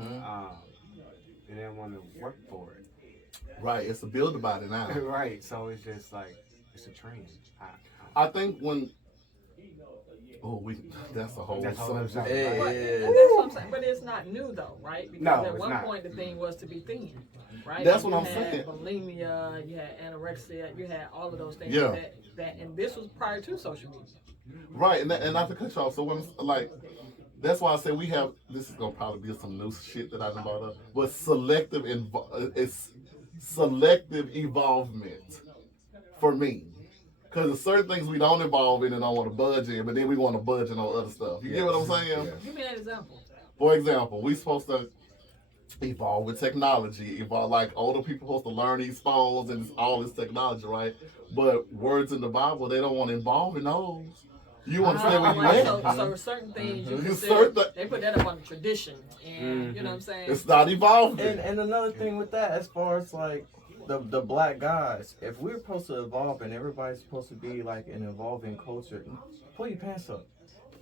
and they don't want to work for it. Right, it's a build about it now. Right, so it's just like it's a trend. I think when Oh, that's a whole That's a whole other subject. subject. But Yeah. that's what I'm saying. But it's not new though, right? Because No, at it's one not. point the thing was to be thin, right? That's what you I'm had saying. bulimia, you had anorexia, you had all of those things. Yeah. And this was prior to social media. Right, and not to cut you off. So when like, that's why I say we have. This is gonna probably be some new shit that I done brought up, but it's selective evolvement for me. Because there's certain things we don't evolve in and don't want to budge in, but then we want to budge in on other stuff. You get what I'm saying? Yes. Give me an example. For example, we supposed to evolve with technology. Evolve like older people supposed to learn these phones and all this technology, right? But words in the Bible, they don't want to involve in those. You want to stay where you Right, at. so certain things you You consider, certain- they put that up on tradition, and you know what I'm saying. It's not evolving. And another thing with that, as far as like the black guys, if we're supposed to evolve and everybody's supposed to be like an evolving culture, pull your pants up.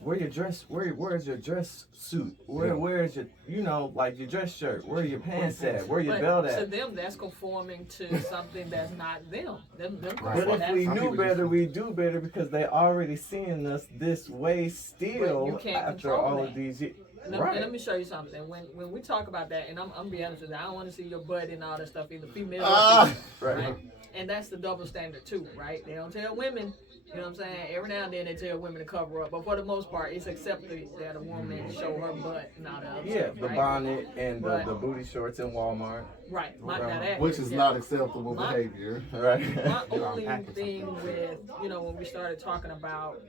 Wear your dress. Where's your dress suit? Where's your like your dress shirt? Where are your pants at? Where your belt To at? them, that's conforming to something that's not them. Them Right. But if we Some knew people better, just- we do better because they already seeing us this way But still you can't after control all that. of these years. And Right. let me show you something. When we talk about that, and I'm be honest with you, I don't want to see your butt and all that stuff, either female or Ah. female, Right. right? And that's the double standard too, right? They don't tell women, you know what I'm saying? Every now and then they tell women to cover up, but for the most part, it's accepted that a woman show her butt and all that other Yeah, stuff, the right? bonnet and But- the booty shorts in Walmart. Right. Now that Which is yeah. not acceptable My- behavior. Right. My You're only unpacking thing something. with, when we started talking about,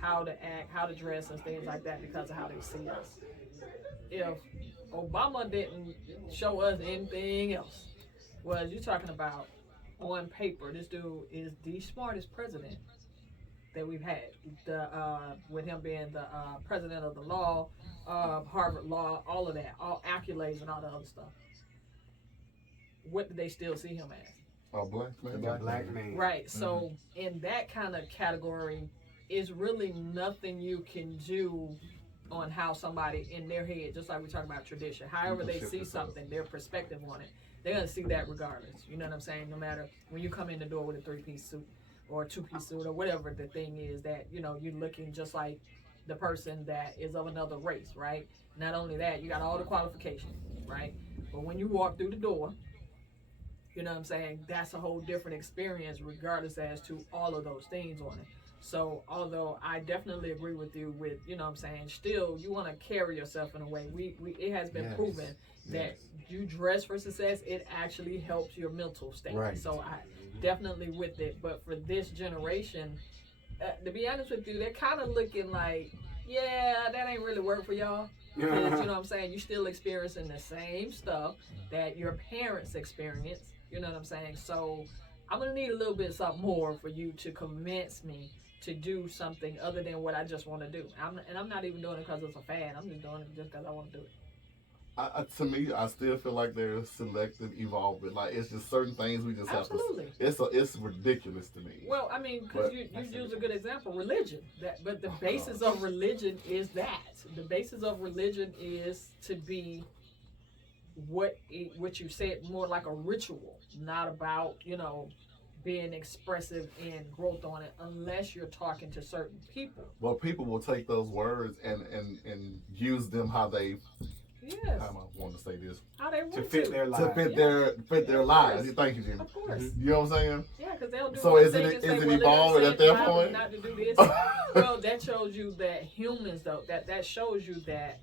how to act, how to dress and things like that because of how they see us. If Obama didn't show us anything else, was you talking about on paper, this dude is the smartest president that we've had. With him being the president of the law, Harvard Law, all of that, all accolades and all the other stuff. What do they still see him as? A black man. The black man. Right. So in that kind of category, is really nothing you can do on how somebody in their head, just like we talk about tradition, however You can they shift see it up. something, their perspective on it, they're gonna see that regardless. You know what I'm saying? No matter when you come in the door with a 3-piece suit or a 2-piece suit or whatever the thing is that you're looking just like the person that is of another race, right? Not only that, you got all the qualifications, right? But when you walk through the door, you know what I'm saying? That's a whole different experience regardless as to all of those things on it. So although I definitely agree with you with, you know what I'm saying, still you want to carry yourself in a way. It has been Yes. proven that you dress for success, it actually helps your mental state. Right. So I definitely with it. But for this generation, to be honest with you, they're kind of looking like, yeah, that ain't really work for y'all. 'Cause, you know what I'm saying? You're still experiencing the same stuff that your parents experienced. You know what I'm saying? So I'm going to need a little bit something more for you to convince me to do something other than what I just want to do. I'm not even doing it because it's a fad. I'm just doing it just because I want to do it. To me, I still feel like there's selective evolvement. Like it's just certain things we just Absolutely. have to. It's ridiculous to me. Well, I mean, because But- you use a good example, religion. But the basis of religion is that. The basis of religion is to be what you said, more like a ritual, not about, being expressive and growth on it, unless you're talking to certain people. Well, people will take those words and use them how they. Yes. How I want to say this How they want To fit their to lives. fit their lives. Thank you, Jimmy. Of course. You know what I'm saying? Yeah, because they'll do So one is thing it- and say, is it well, it evolving done at said that the Bible point? not to do this. Well, that shows you that humans, though, that shows you that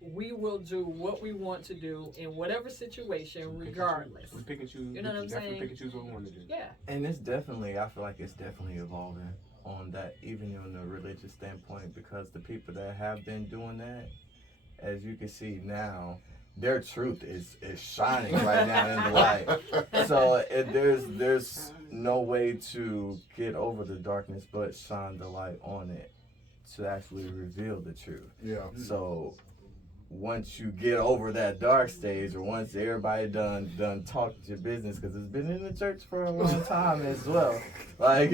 we will do what we want to do in whatever situation, regardless. We pick and choose. You know what I'm definitely saying? pick and choose what we want to do. Yeah. And it's definitely, I feel like it's definitely evolving on that, even on the religious standpoint, because the people that have been doing that, as you can see now, their truth is shining right now in the light. So there's no way to get over the darkness but shine the light on it to actually reveal the truth. Yeah. So once you get over that dark stage, or once everybody done talked your business, because it's been in the church for a long time as well, like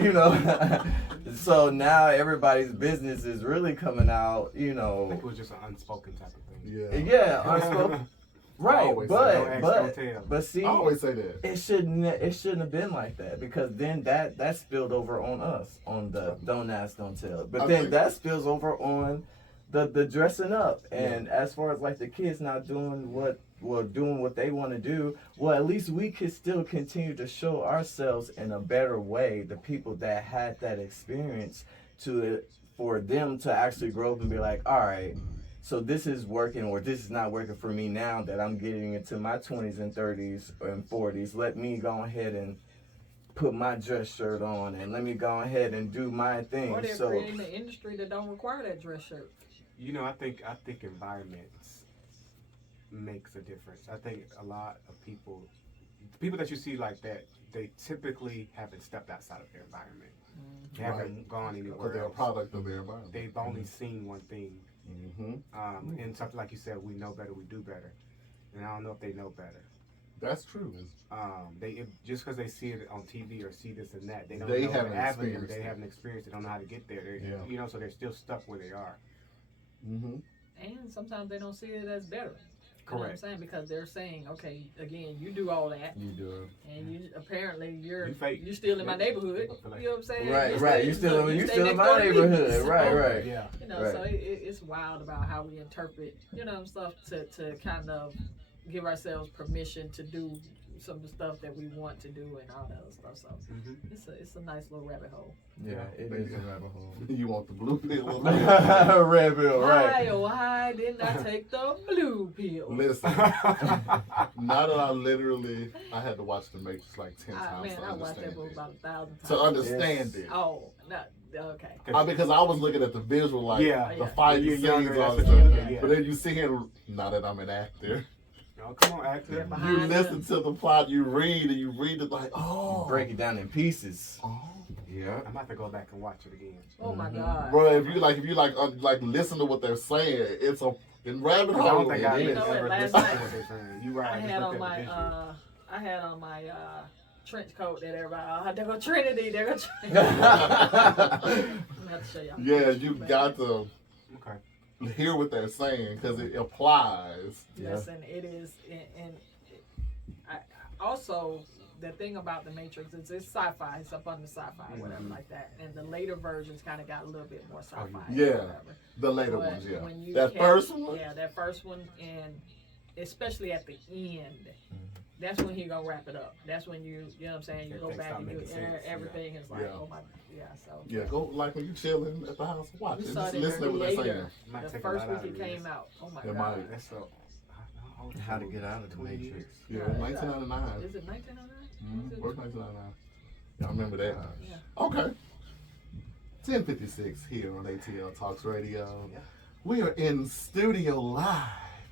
so now everybody's business is really coming out, I think it was just an unspoken type of thing. Yeah. yeah, unspoken. Right, always say, don't ask, but don't tell. but see, I always say that. it shouldn't have been like that, because then that spilled over on us, on the don't ask, don't tell. But I then think- that spills over on the dressing up. And as far as like the kids not doing what they want to do, well, at least we could still continue to show ourselves in a better way. The people that had that experience, for them to actually grow up and be like, all right, so this is working, or this is not working for me now that I'm getting into my 20s and 30s and 40s. Let me go ahead and put my dress shirt on, and let me go ahead and do my thing. Or they're So creating an industry that don't require that dress shirt. You know, I think environments makes a difference. I think a lot of people that you see like that, they typically haven't stepped outside of their environment. They haven't gone Because anywhere they're a else. product of their environment. They've only seen one thing. Mm-hmm. And something like you said, we know better, we do better. And I don't know if they know better. That's true. Just because they see it on TV or see this and that, they don't They know haven't the avenue. experienced They it. haven't experienced. They don't know how to get there. Yeah. You know, so they're still stuck where they are. Mm-hmm. And sometimes they don't see it as better. You know what I'm Correct. saying? Because they're saying, okay, again, you do all that, you do it. and you apparently you're You fake. still in my neighborhood. I feel like- You know what I'm saying? Right. You still you in stay next my door to me. neighborhood. So, Right. Yeah. You know, Right. so it's wild about how we interpret, you know, stuff to kind of give ourselves permission to do some of the stuff that we want to do and all that other stuff. So Mm-hmm. it's a nice little rabbit hole. Yeah, it is a rabbit hole. You want the blue pill? Red bill, right? Why didn't I take the blue pill? Listen, now that I had to watch The Matrix like 10 times Man, to I watched that understand movie it. about 1,000 times. To understand Yes. it. Oh, not okay. Because I was looking at the visual, like Yeah. the fight You're scenes, younger, all that's the what you stuff. look at, yeah. But then you see him, now that I'm an actor, Oh, come on, actor. Yeah, you behind listen to the plot, you read it like, oh. Break it down in pieces. Oh. Yeah. I'm about to go back and watch it again. Oh my Mhm. God. Bro, if you listen to what they're saying, it's a rabbit I hole. don't think I've You know what, ever last listened to night, what they're saying. You right. I just had looked on at the my visual. trench coat that everybody. There go Trinity. There go Trinity. I'm gonna have to show y'all. Yeah, you got to Okay. hear what they're saying because it applies. Listen, it is, and I also the thing about the Matrix is it's sci-fi. It's up under sci-fi, whatever like that. And the later versions kind of got a little bit more sci-fi. Yeah. Whatever. The later But ones, yeah. when you That catch- first one? Yeah, that first one, and especially at the end, that's when he gonna wrap it up. That's when you know what I'm saying. You If go they back start and you making sense, everything is like, Yeah. oh my, so. Yeah, go like when you chilling at the house, watch We it. saw Just it in listen to the what they're saying. theater. Might The take a first lot week out it of came this. out. Oh my It God. might. That's so. How to get out of the 20 Matrix. years. Yeah, Yeah, 1999. Is it 1999? Where's 1999? Y'all remember that? Yeah. Okay. 10:56 here on ATL Talks Radio. Yeah. We are in studio live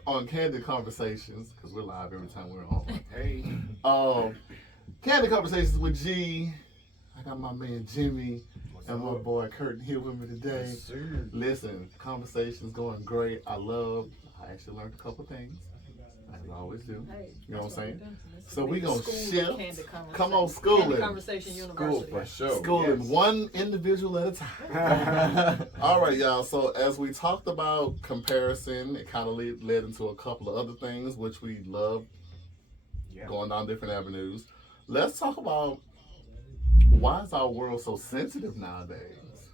on Candid Conversations because we're live every time we're on. Hey. Candid Conversations with G. I got my man Jimmy What's and my up? boy Kurt here with me today. Listen, conversation's going great. I actually learned a couple things. As I always do. Hey, You know what I'm that's saying? we do. This So is we the gonna school of shift. Candid Conversation. Come on, Candid schooling. Conversation School University. for sure. Schooling Yes. one individual at a time. All right, y'all. So as we talked about comparison, it kind of led into a couple of other things, which we love Yeah. going down different avenues. Let's talk about why is our world so sensitive nowadays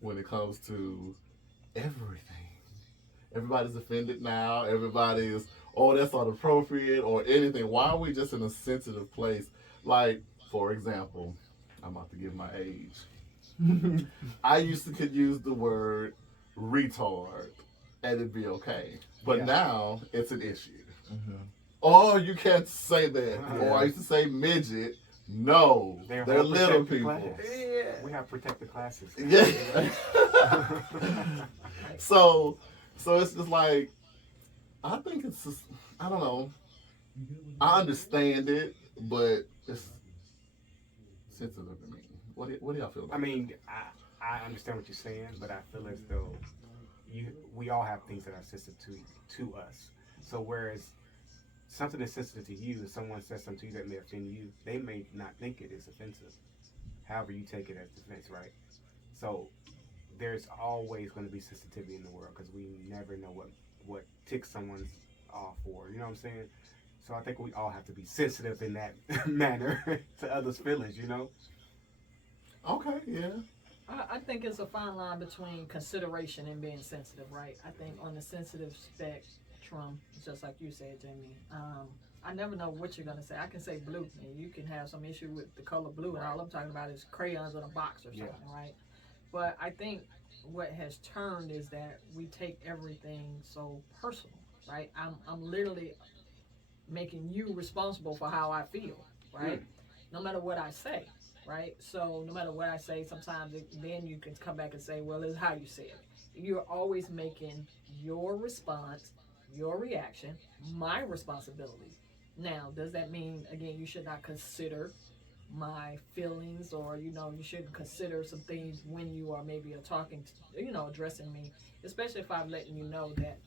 when it comes to everything. Everybody's offended now. Everybody's, oh, that's not appropriate or anything. Why are we just in a sensitive place? Like, for example, I'm about to give my age. I could use the word retard and it'd be okay. But Yeah. now it's an issue. Mm-hmm. Oh, you can't say that. Yeah. Or I used to say midget. No, they're whole little protected people. class. Yeah. We have protected classes. Yeah. so it's just like, I think it's just, I don't know. I understand it, but it's sensitive to me. What do y'all feel about I mean, I understand what you're saying, but I feel as though we all have things that are sensitive to us. So whereas something is sensitive to you, if someone says something to you that may offend you, they may not think it is offensive. However, you take it as defense, right? So there's always going to be sensitivity in the world because we never know what ticks someone's all for. You know what I'm saying? So I think we all have to be sensitive in that manner to others' feelings. You know? Okay, yeah. I think it's a fine line between consideration and being sensitive, right? I think on the sensitive spectrum, just like you said, Jimmy, I never know what you're going to say. I can say blue, and you can have some issue with the color blue, and all I'm talking about is crayons in a box or something, right? But I think what has turned is that we take everything so personal, right? I'm literally making you responsible for how I feel, right? No matter what I say, right? So no matter what I say, sometimes then you can come back and say, well, it's how you say it. You're always making your response, your reaction, my responsibility. Now, does that mean, again, you should not consider my feelings, or you shouldn't consider some things when you are maybe talking to, addressing me, especially if I'm letting you know that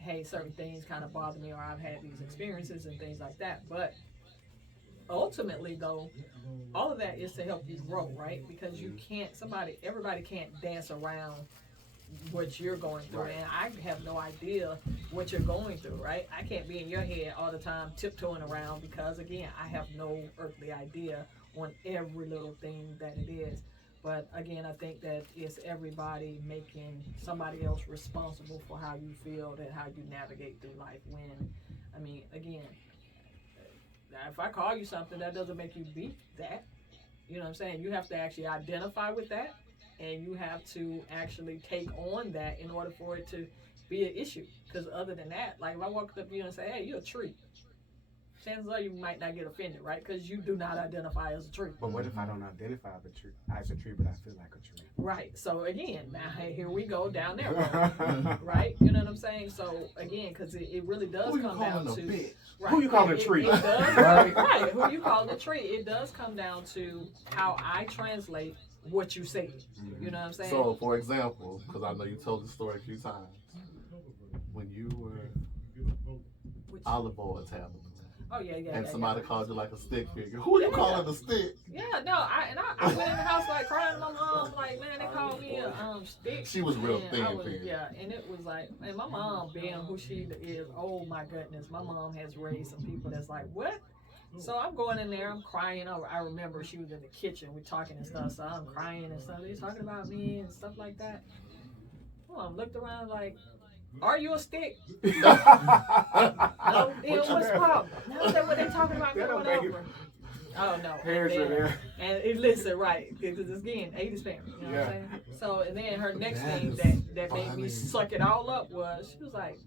hey, certain things kind of bother me, or I've had these experiences and things like that. But ultimately, though, all of that is to help you grow, right? Because everybody can't dance around what you're going through, right. And I have no idea what you're going through, right? I can't be in your head all the time tiptoeing around, because again, I have no earthly idea on every little thing that it is. But again, I think that it's everybody making somebody else responsible for how you feel and how you navigate through life. Again, if I call you something, that doesn't make you be that. You know what I'm saying? You have to actually identify with that, and you have to actually take on that in order for it to be an issue. Because other than that, like if I walked up to you and say, hey, you're a tree, chances are you might not get offended, right? Because you do not identify as a tree. But what if I don't identify as a tree, but I feel like a tree? Right. So again, now here we go down there, right? You know what I'm saying? So again, because it really does come down to right. Who you calling a tree? It does, right? Who you calling a tree? It does come down to how I translate what you say. You know what I'm saying? So, for example, because I know you told the story a few times, when you were olive oil tablet. Oh yeah. And somebody called you like a stick figure. Who are you calling a stick? Yeah, no, I went in the house like crying to my mom, like, man, they called me a stick. She was real thin. Yeah, and it was like, and my mom being who she is, oh my goodness, my mom has raised some people that's like, what? So I'm going in there, I'm crying. I remember she was in the kitchen, we're talking and stuff, so I'm crying and stuff. They're talking about me and stuff like that. Mom looked around like, are you a stick? No, what's the problem? Now that what they talking about me or whatever. Oh no. And listen, right, because again, 80s parents, you know what I'm saying? So, and then her next thing that made me suck it all up was, she was like,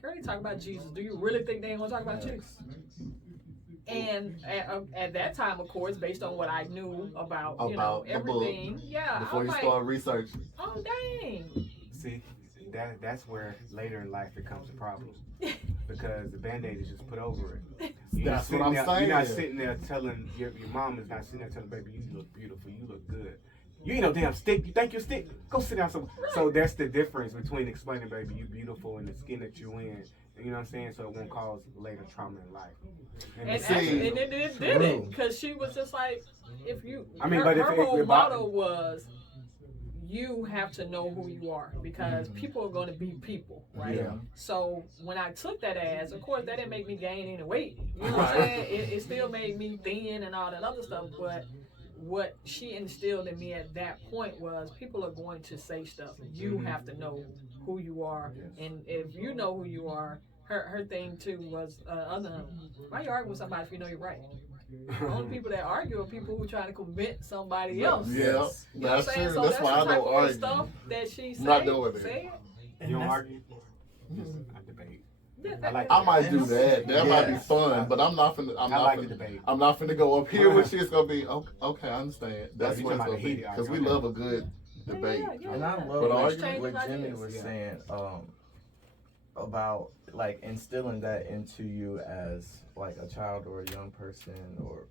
girl, they talking about Jesus. Do you really think they ain't gonna talk about you? And at that time, of course, based on what I knew about everything, before you start researching. Oh dang. See, that's where later in life it becomes a problem, because the Band-Aid is just put over it. That's what I'm saying. You're not sitting there telling your mom is not sitting there telling baby, you look beautiful, you look good. You ain't no damn stick. You think you're a stick? Go sit down somewhere. Right. So that's the difference between explaining, baby, you beautiful and the skin that you in. You know what I'm saying? So it won't cause later trauma in life. And it didn't, because she was just like, if you. Her whole motto was, you have to know who you are, because people are going to be people, right? Yeah. So when I took that as, of course, that didn't make me gain any weight. You know what I'm saying? It still made me thin and all that other stuff, but what she instilled in me at that point was, people are going to say stuff. You have to know who you are, and if you know who you are, her thing too was, why you arguing with somebody if you know you're right? The only people that argue are people who try to convince somebody else. Yeah, you know that's true. So that's why I don't argue. Stuff that she said. Not doing it. You don't argue? I debate. I might do that. That might be fun, but I'm not finna. I'm not finna go up here with you. It's gonna be okay. I understand. That's what it's gonna be, because we love a good debate. And I love what Jimmy was saying about like instilling that into you as like a child or a young person or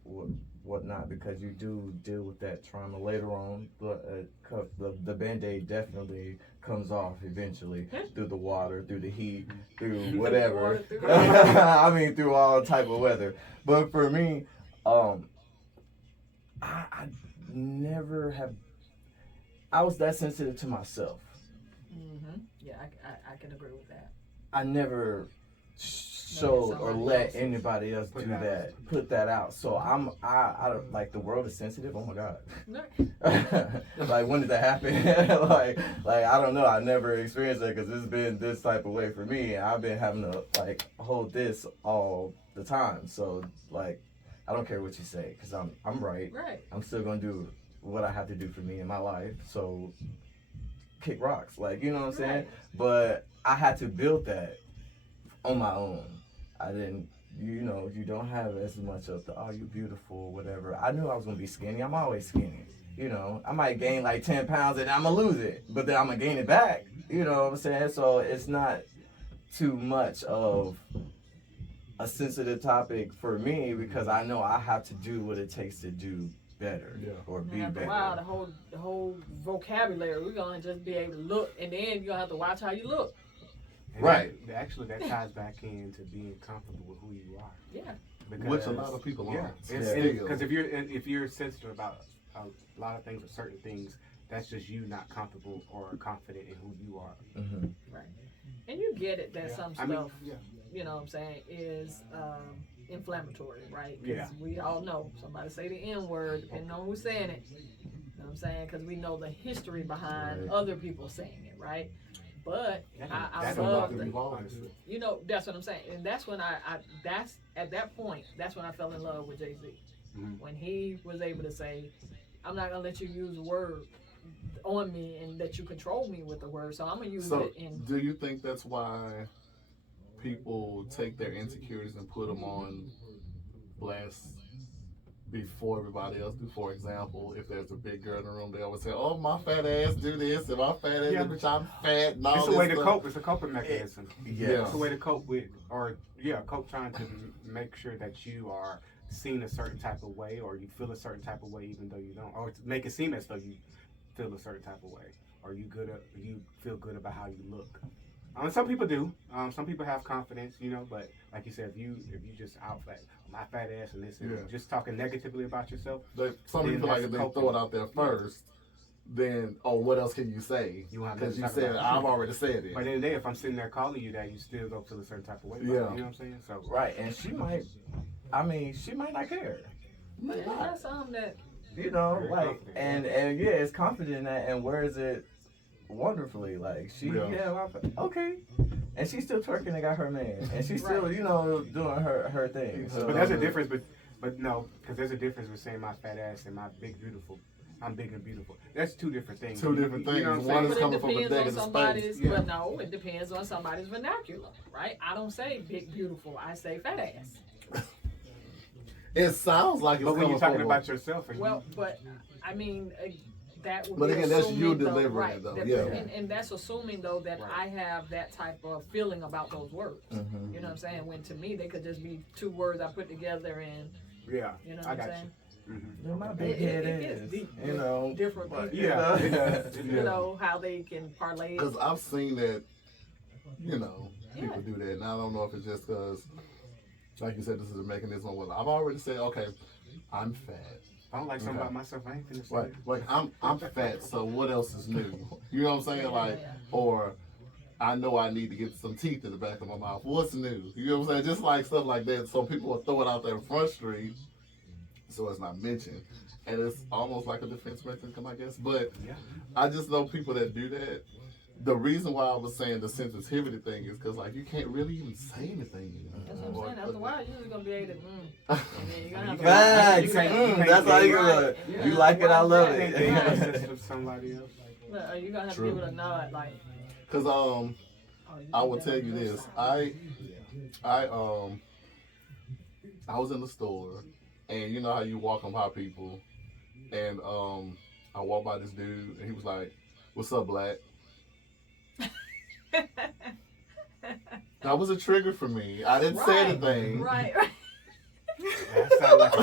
whatnot, because you do deal with that trauma later on. The Band-Aid definitely comes off eventually through the water, through the heat, through whatever. I mean, through all type of weather. But for me, I never have. I was that sensitive to myself. Yeah, I can agree with that. I never showed or somebody let else's. anybody else Put do that that, put that out. So I don't- like the world is sensitive. Oh my God. No. Like when did that happen? like I don't know. I never experienced that because it's been this type of way for me. And I've been having to like hold this all the time. So like I don't care what you say because I'm right. Right. I'm still gonna do what I have to do for me in my life. So kick rocks, like you know what I'm saying. Right. But I had to build that on my own. I didn't. You know, you don't have as much of the, oh, you beautiful, whatever. I knew I was going to be skinny. I'm always skinny. You know, I might gain like 10 pounds and I'm going to lose it, but then I'm going to gain it back. You know what I'm saying? So it's not too much of a sensitive topic for me because I know I have to do what it takes to do better or be And after better. a while, the whole vocabulary, we're going to just be able to look, and then you're going to have to watch how you look. And Right. Actually, that ties back into being comfortable with who you are. Yeah. Because, Which a lot of people yeah, aren't. because if you're sensitive about a lot of things or certain things, that's just you not comfortable or confident in who you are. Mm-hmm. Right. And you get it that some I stuff, mean, you know what I'm saying, is inflammatory, right? 'Cause Yeah. we all know somebody say the N word, depending on who's saying it. You know what I'm saying? Because we know the history behind Right. other people saying it, right? But I That's love a the, lot, honestly. you know, that's what I'm saying. And that's when that's at that point, that's when I fell in love with Jay-Z. Mhm. When he was able to say, I'm not going to let you use a word on me and let you control me with the word. So I'm going to use So, it in. do you think that's why people take their insecurities and put them on blast before everybody else do? For example, if there's a big girl in the room, they always say, "Oh, my fat ass do this, and my fat ass, Yeah. bitch, I'm fat." And all It's a this way to stuff. cope. It's a coping mechanism. Yeah. It's a way to cope with, cope trying to make sure that you are seen a certain type of way, or you feel a certain type of way, even though you don't, or to make it seem as though you feel a certain type of way, or you feel good about how you look. Some people do. Some people have confidence, you know, but like you said, if you just out fat, my fat ass and this, and Yeah. just talking negatively about yourself, Some Then people like that's if they coping. throw it out there first, then what else can you say? you won't have Because nothing you to talk said about. I've already said But at the it. end of the day, if I'm sitting there calling you that, you still don't feel a certain type of way. About Yeah. it, you know what I'm saying? So Right, and she might not care. Yeah, that's something that. You know, Very like, confident, and yeah, it's confident in that and wears it wonderfully. Like, she, okay. And she's still twerking and got her man. And she's still, Right. you know, doing her thing. So, But there's a difference, but no, because there's a difference with saying my fat ass and my big beautiful. I'm big and beautiful. That's two different things. Two different things. You know what I'm One saying? is But it coming from a depends on negative somebody's. space. Yeah. But no, it depends on somebody's vernacular, right? I don't say big beautiful. I say fat ass. It sounds like it's But when coming you're talking from about yourself, and Well, but I mean that would. But be again, that's you assuming, though, delivering right, it, though, that- yeah. And that's assuming though that Right. I have that type of feeling about those words. Mhm. You know what I'm saying? When to me they could just be two words I put together and yeah, you know what I I'm got saying? you. Mm-hmm. Yeah, my It- big it- head it gets is, deep you with know. different but, people. you Yeah, know. it does. You know how they can parlay it. Because I've seen that, you know, people Yeah. do that. And I don't know if it's just because, like you said, this is a mechanism. Well, I've already said, okay, I'm fat. If I don't like something about myself, I ain't finna say Like, it. like I'm fat, so what else is new? You know what I'm saying? Yeah, Like, yeah. or I know I need to get some teeth in the back of my mouth. What's new? You know what I'm saying? Just like stuff like that. So people will throw it out there in Front Street, so it's not mentioned. And it's almost like a defense mechanism, I guess. But Yeah. I just know people that do that. The reason why I was saying the sensitivity thing is because, like, you can't really even say anything. That's what I'm saying. After a while, you're just gonna be able to, and then you're gonna have Facts. You can't- you can't That's how you be- gonna. Yeah. You like it, I love I ain't it. being sensitive to somebody else. Look, you're gonna have True. to give it a nod, like. Because Oh, I will tell you this. I was in the store, and you know how you walk on by people, and I walked by this dude, and he was like, "What's up, black?" That was a trigger for me. I didn't say Right. anything. Right. That sound like a,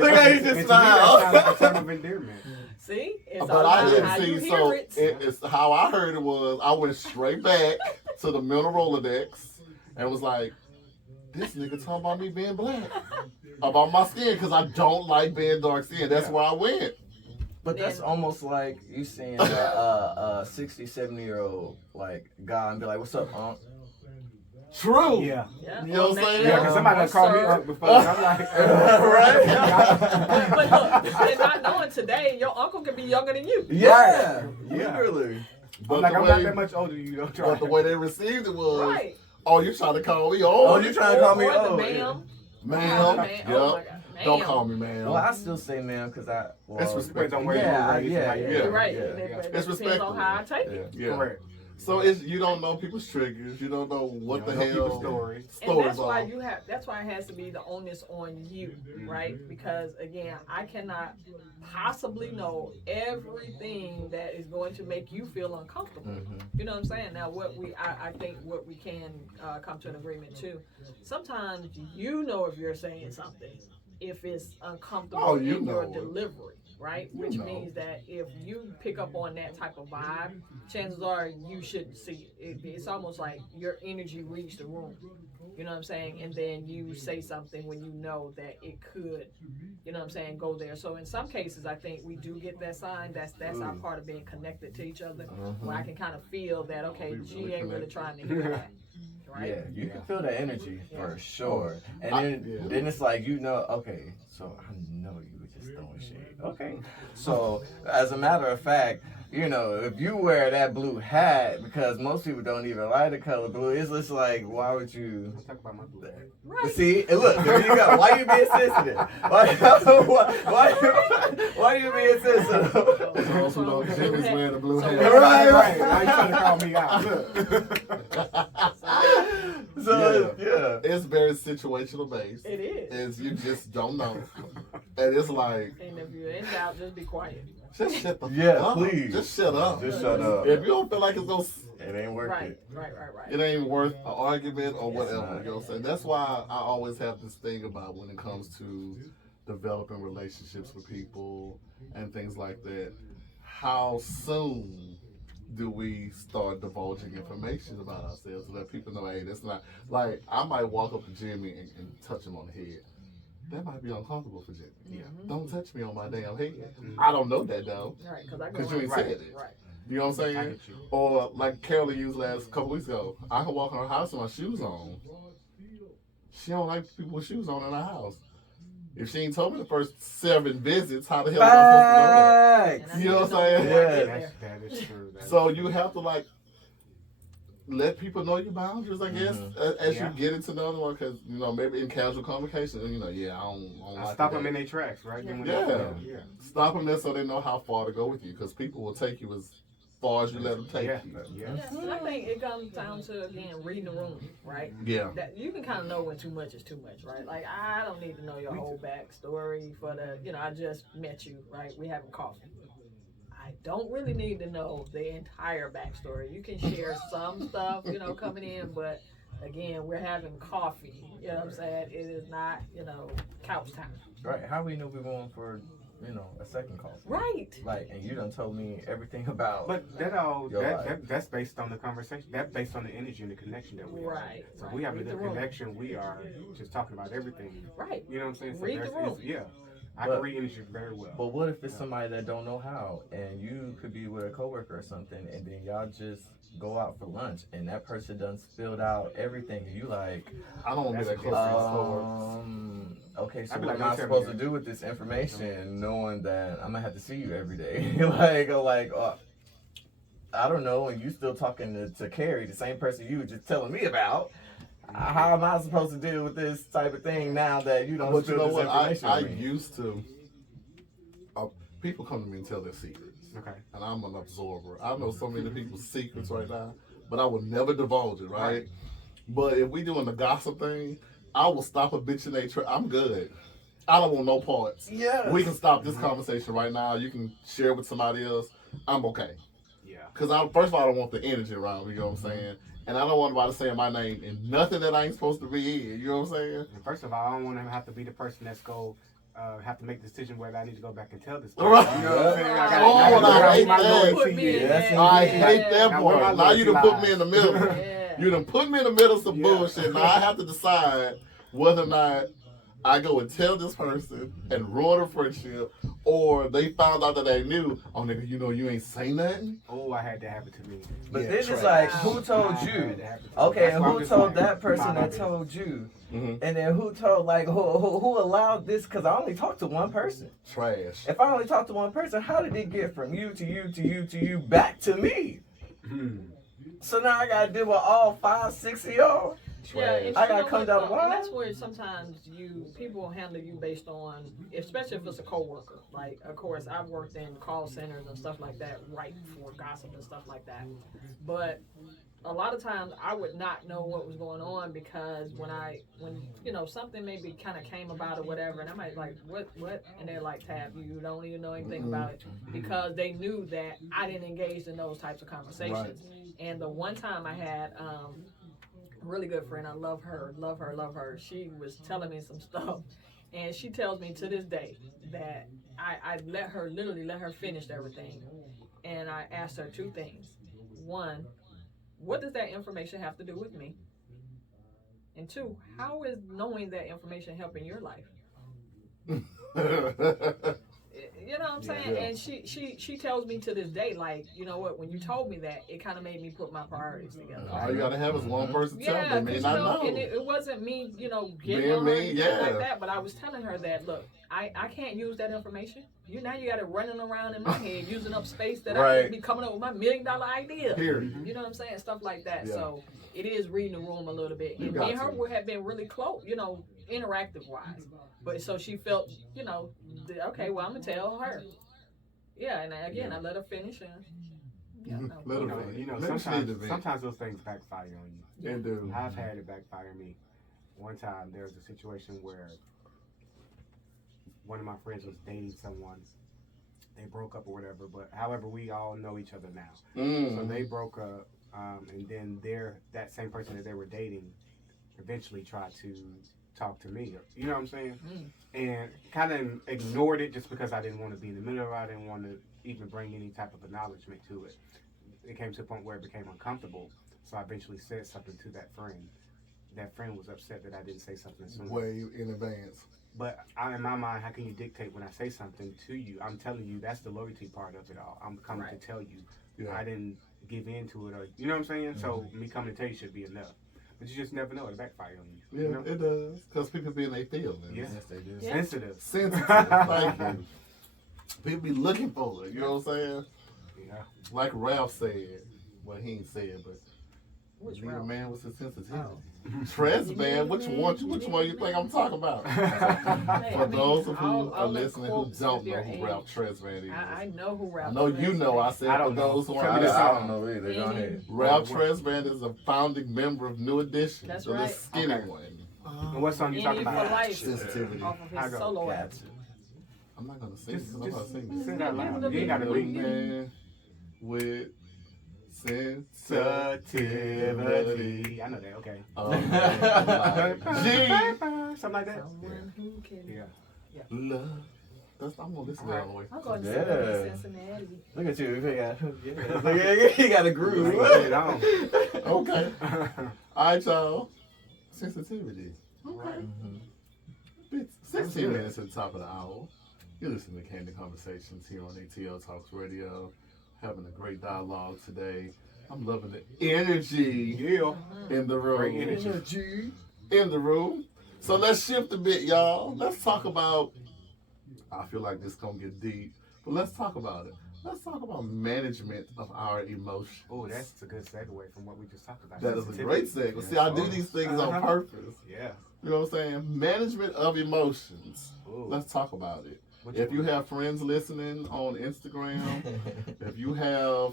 Look how he to just me, smiled. that sounds like a term of endearment. See, it's But all I about didn't how you see, hear so it. it's how I heard it was, I went straight back to the mental Rolodex and was like, this nigga talking about me being black. About my skin, because I don't like being dark skinned. That's Yeah. where I went. But then, that's almost like you seeing a 60, 70-year-old like guy and be like, "What's up, Unc?" True. Yeah. yeah, You know what I'm saying? Yeah, because somebody done called me up before, and I'm like, But look, and not knowing today, your uncle could be younger than you. Yeah, Yeah. literally. But like, the I'm way, not that much older than you, don't try. but the way they received it was, Right. oh, you trying to call me Oh, old? you trying to call me Or the old? ma'am. Ma'am. Man, Yep. oh my God. Don't Ma'am. call me ma'am. Well, I still say ma'am because I. Well, It's Depends on where Yeah, you're raised. yeah, like, yeah. You're right. Yeah. It It's depends respectful. on how I take it. Yeah. Correct. So it's, you don't know people's triggers. You don't know what You the don't know hell people's stories. And stories that's why are. that's why it has to be the onus on you, right? Because again, I cannot possibly know everything that is going to make you feel uncomfortable. You know what I'm saying? Now, I think what we can come to an agreement too. Sometimes you know if you're saying something, if it's uncomfortable Oh, you in your know it. delivery, right? You Which know. means that if you pick up on that type of vibe, chances are you shouldn't see it. It's almost like your energy reached the room. You know what I'm saying? And then you say something when you know that it could, you know what I'm saying, go there. So in some cases, I think we do get that sign. That's our part of being connected to each other. Where I can kind of feel that, okay, We she really ain't really connect. trying to hear that. Right? Yeah, you can feel the energy for sure. And Yeah. then it's like, you know, okay, so I know you were just throwing shade. Okay. So as a matter of fact, you know, if you wear that blue hat, because most people don't even like the color blue, it's just like, why would you? Let's talk about my blue hat. Right. See, and look, there you go. Why you being sensitive? Why you being sensitive? For those who know, Jimmy's wearing a blue hat. Right. Now you trying to call me out. Look. So yeah. It's very situational based. It is. Is you just don't know. And it's like, And if you're in doubt, just be quiet. just shut the Yeah, fuck up. please. Just shut up. Just shut up. If you don't feel like it's no, It ain't worth Right, it. right. it ain't worth an argument or It's whatever. not. You know what I'm saying? That's why I always have this thing about when it comes to developing relationships with people and things like that. How soon do we start divulging information about ourselves to let people know, hey, that's not, like, I might walk up to Jimmy and touch him on the head. That might be uncomfortable for Jimmy. Yeah. Don't touch me on my damn head. I don't know that though. Right, because I go Because you ain't right, said it. right. You know what I'm I saying? get you. Or like Carol used couple weeks ago. I can walk in her house with my shoes on. She don't like people with shoes on in her house. If she ain't told me the first 7 visits, how the hell am I supposed to know that? Facts. And I You know need what to I'm saying? before I get Yeah. there. That is true. That is So true. you have to like let people know your boundaries, I guess, as Yeah. you get into know them, because you know maybe in casual conversation, you know, yeah, I don't like Stop that. them in their tracks, right? Then when Yeah. yeah. Stop them there so they know how far to go with you, because people will take you as far as you let them take Yeah. you. Yeah. Yeah, and I think it comes down to, again, reading the room, right? Yeah. That you can kind of know when too much is too much, right? Like, I don't need to know your whole backstory for I just met you, right? We having coffee. I don't really need to know the entire backstory. You can share some stuff, coming in, but again, we're having coffee. You know what I'm saying? It is not, couch time. Right. How we know we're going for, a second call? Right. Like, and you done told me everything about. But Your life. that's based on the conversation. That's based on the energy and the connection that we have. Right. So right. we have a Read the good room. connection. We are just talking about everything. Right. You know what I'm saying? So Read the there's- room. Yeah. I But- can read energy very well. But what if it's somebody that don't know how, and you could be with a coworker or something, and then y'all just go out for lunch, and that person done spilled out everything, and you like, I don't want to be that close to his coworkers. okay, so I'd be what like, am I don't tell supposed me to that. do with this information, knowing that I'm gonna have to see you every day? I don't know, and you still talking to Carrie, the same person you were just telling me about. How am I supposed to deal with this type of thing now that you don't But you spill know this what? information I on me? used to. People come to me and tell their secrets, Okay. and I'm an absorber. I know so many people's secrets right now, but I would never divulge it, right? But if we doing the gossip thing, I will stop a bitch in their I'm good. I don't want no parts. Yeah. We can stop this conversation right now. You can share it with somebody else. I'm okay. Yeah. Because first of all, I don't want the energy around me, you know what I'm saying? And I don't want anybody saying my name in nothing that I ain't supposed to be in, you know what I'm saying? And first of all, I don't want to have to be the person that's have to make the decision whether I need to go back and tell this person. Right. You know what I'm saying? I hate that. Put me in Yes, that. I Yeah. hate that Now, where part. my Now you done loyalty put me in the lies. middle. Yeah. You done put me in the middle of some Yeah. bullshit. Now I have to decide whether or not I go and tell this person and ruin a friendship, or they found out that they knew, oh nigga, you know you ain't say nothing. Oh, I had that happen to me. But Yeah, then it's trash. like, who told I you? had that happen to me. Okay, That's and why I'm who just told like, that person mind my that business. told you? Mm-hmm. And then who told, like, who allowed this? Because I only talked to one person. Trash. If I only talked to one person, how did it get from you to you to you to you back to me? So now I gotta deal with all 5, 6 of y'all. Yeah, and I you gotta know come what, down though? the line. And that's where sometimes people handle you based on, especially if it's a coworker. Like, of course, I've worked in call centers and stuff like that, right for gossip and stuff like that. But a lot of times I would not know what was going on because when you know something maybe kind of came about or whatever, and I might like what, and they're like, Tab, you don't even know anything about it, because they knew that I didn't engage in those types of conversations. Right. And the one time I had a really good friend, I love her. She was telling me some stuff, and she tells me to this day that I literally let her finish everything, and I asked her 2 things. One, what does that information have to do with me? And 2, how is knowing that information helping your life? You know what I'm saying? Yeah. And she tells me to this day, like, you know what, when you told me that, it kind of made me put my priorities together. All you gotta have is one person tell Yeah, them. They may because not know. and it wasn't me, getting Being on her me, and yeah. stuff like that, but I was telling her that, look, I can't use that information. You got it running around in my head, using up space that I Right. could be coming up with my $1 million idea. Here. You know what I'm saying? Stuff like that. Yeah. So it is reading the room a little bit. You And got me and her to. would have been really close, interactive wise. But so she felt, okay, well, I'm going to tell her. Yeah, and again, I let her finish. And Let her finish. Maybe she need to vent. Sometimes those things backfire on you. They do. I've had it backfire on me. One time there was a situation where one of my friends was dating someone. They broke up or whatever, but however, we all know each other now. So they broke up, and then that same person that they were dating eventually tried to talk to me. You know what I'm saying? And kind of ignored it just because I didn't want to be in the middle of it. I didn't want to even bring any type of acknowledgement to it. It came to a point where it became uncomfortable. So I eventually said something to that friend. That friend was upset that I didn't say something sooner. Way in advance. But in my mind, how can you dictate when I say something to you? I'm telling you, that's the loyalty part of it all. I'm coming to tell you. Yeah. I didn't give in to it, or you know what I'm saying? So me coming to tell you should be enough. But you just never know. It backfire on you. Yeah, You know? it does. Because people be in their feelings. Yeah. Yes, they do. Yeah. Sensitive. Sensitive. Thank you. People be looking for it. You know what I'm saying? Yeah. Like Ralph said. Well, he ain't said, but Which need a Ralph? man with some sensitivity. Oh. Tress, man. Which one you think I'm talking about? For those of who are listening who don't know who Ralph Tresvant is. I know who Ralph I know you know. I said I for don't know. those who Tell aren't me the listening. I don't know either. Go ahead. Ralph Tresvant is a founding member of New Edition. That's the right. skinny Okay. one. And what song you talking Any for about? life. Sensitivity. Off of I his go. solo Gotcha. album. I'm not gonna sing Just, because I'm not singing. just sing out loud. You ain't gotta A read. man with Sensitivity. I know that. Okay. Something like that. Someone who can. Yeah. Love. I'm gonna listen to that all the way. I'm going to Yeah. Cincinnati. Look at you. He got a groove. Get it on. Okay. All right, y'all. Sensitivity. Okay. 16 minutes at the top of the hour. You're listening to Candid Conversations here on ATL Talks Radio. Having a great dialogue today. I'm loving the energy Yeah. in the room. Great energy. In the room. So let's shift a bit, y'all. Let's talk about, I feel like this gonna get deep, but let's talk about it. Let's talk about management of our emotions. Oh, that's a good segue from what we just talked about. That is a great segue. See, I do these things on purpose. Yeah. You know what I'm saying? Management of emotions. Ooh. Let's talk about it. Which If you one? have friends listening on Instagram, if you have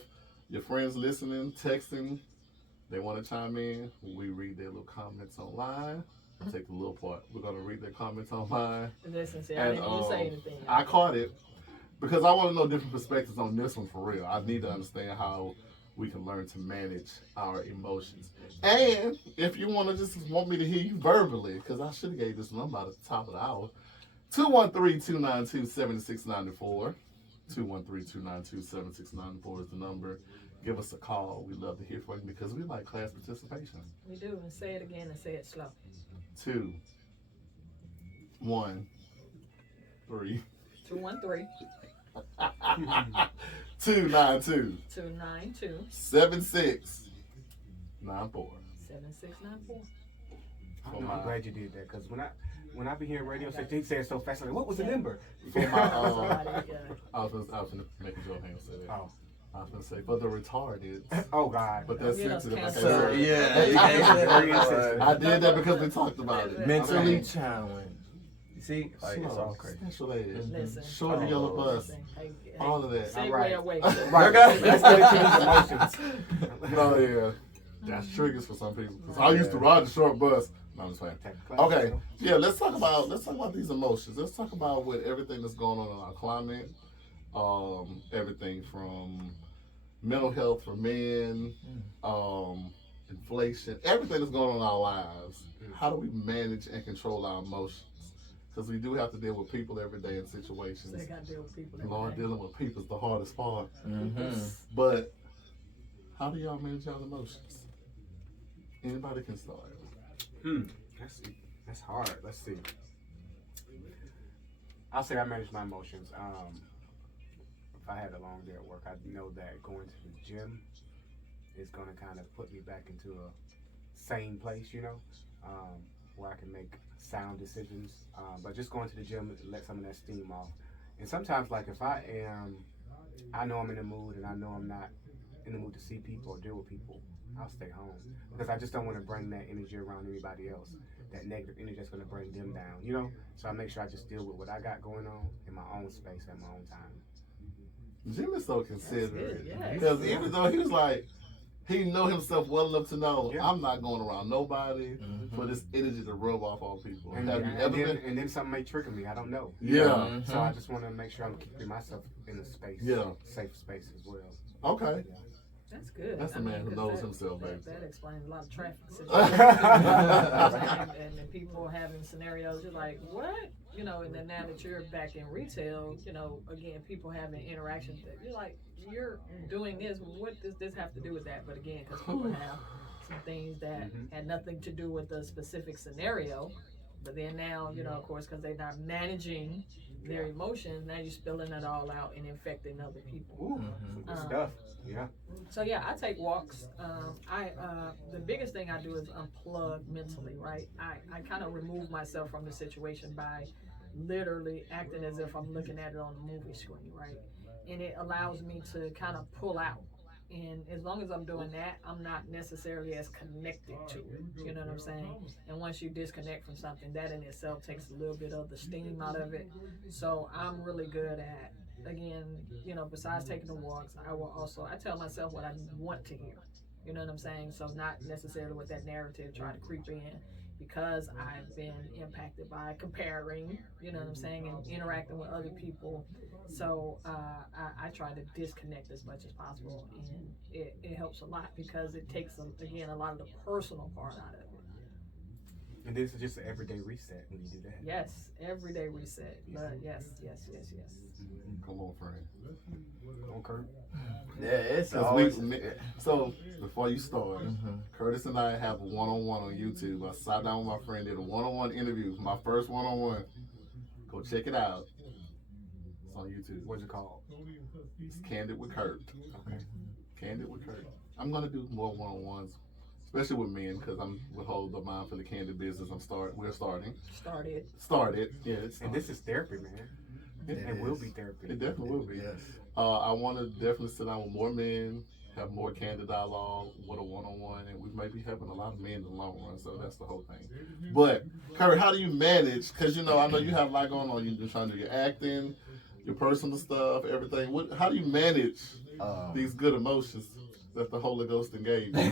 your friends listening, texting, they want to chime in, we read their little comments online. I'll take the little part. We're going to read their comments online. Listen, see, I didn't even say anything. I caught it because I want to know different perspectives on this one for real. I need to understand how we can learn to manage our emotions. And if you want me to hear you verbally, because I should have gave this number at the top of the hour, 213-292-7694. 213-292-7694 is the number. Give us a call. We love to hear from you because we like class participation. We do, and say it again and say it slow. 213-292-7694. 3 213 292 292 7694. 7694. I'm glad you did that, because when I be hearing radio stations, they say it so fast. Like, what was the number? For my, Somebody, I was gonna make a joke and say that. Oh. I was gonna say for the retarded. Oh God. But that's Get us sensitive. I can't canceled. say it. Yeah, you can't say Very that. insensitive. I did that because we talked about it. Mentally Okay. challenged. You see, like, it's all crazy. Special ed. Listen. Short and yellow bus. Listen, hey, All of that. Segue Right. away. Right. Let's get into these emotions. No, yeah. That's triggers for some people. 'Cause I used to ride the short bus. No, I'm just playing. Okay. Yeah, let's talk about these emotions. Let's talk about with everything that's going on in our climate. Everything from mental health for men, inflation, everything that's going on in our lives. How do we manage and control our emotions? Because we do have to deal with people every day in situations. So they got to deal with people. every Lord, day. dealing with people is the hardest part. Mm-hmm. But how do y'all manage y'all emotions? Anybody can start. That's hard. Let's see. I'll say I manage my emotions. If I had a long day at work, I know that going to the gym is going to kind of put me back into a sane place, where I can make sound decisions. But just going to the gym, let some of that steam off. And sometimes, like if I know I'm in the mood and I know I'm not in the mood to see people or deal with people, I'll stay home, because I just don't want to bring that energy around anybody else. That negative energy that's going to bring them down, So I make sure I just deal with what I got going on in my own space at my own time. Jimmy's so considerate. yeah. Because even though he was like, he know himself well enough to know, Yeah. I'm not going around nobody for this energy to rub off on people. And, Have you ever been? and then something may trigger me. I don't know. Yeah. So I just want to make sure I'm keeping myself in a space, safe space as well. Okay. That's good. That's a man who 'cause knows himself, baby. That explains a lot of traffic situations. and people having scenarios, you're like, what? And then now that you're back in retail, again, people having interactions that you're like, you're doing this. What does this have to do with that? But again, because people have some things that had nothing to do with the specific scenario. But then now, of course, because they're not managing their emotions, now you're spilling it all out and infecting other people. Ooh, some good stuff. Yeah. So yeah, I take walks. The biggest thing I do is unplug mentally, right? I kind of remove myself from the situation by literally acting as if I'm looking at it on the movie screen, right? And it allows me to kind of pull out. And as long as I'm doing that, I'm not necessarily as connected to it. You know what I'm saying? And once you disconnect from something, that in itself takes a little bit of the steam out of it. So I'm really good at, again, besides taking the walks, I tell myself what I want to hear. You know what I'm saying? So not necessarily with that narrative try to creep in, because I've been impacted by comparing, you know what I'm saying, and interacting with other people. So I try to disconnect as much as possible, and it helps a lot because it takes, again, a lot of the personal part out of it. And this is just an everyday reset when you do that. Yes, everyday reset. But yes. Come on, friend. Come on, Kurt. Yeah, it's 'Cause always. so before you start, Kurtis and I have a one-on-one on YouTube. I sat down with my friend, did a one-on-one interview, my first one-on-one. Go check it out. It's on YouTube. What's it called? It's Candid with Kurt. Okay. Candid with Kurt. I'm gonna do more one-on-ones, especially with men, because I'm with Hold the Mind for the Candid business. We're starting. Started. Yeah. And this is therapy, man. It will be therapy. It definitely will be. Yes. I want to definitely sit down with more men, have more candid dialogue with a one-on-one, and we may be having a lot of men in the long run, so that's the whole thing. But, Kurt, how do you manage? Because, I know you have a lot going on. You're trying to do your acting, your personal stuff, everything. How do you manage these good emotions that the Holy Ghost engaged you?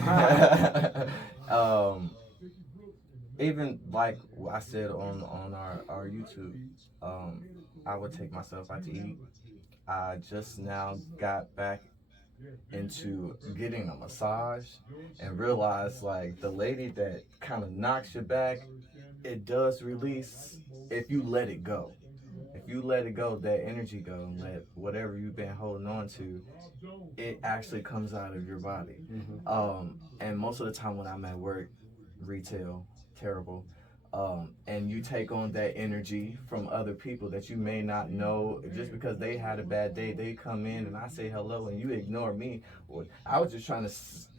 Even like I said on our YouTube, I would take myself out to eat. I just now got back into getting a massage and realized, like, the lady that kind of knocks you back, it does release if you let it go. If you let it go, that energy go, and let whatever you've been holding on to, it actually comes out of your body. And most of the time when I'm at work, retail, terrible, And you take on that energy from other people that you may not know. Just because they had a bad day, they come in and I say hello and you ignore me. Or I was just trying to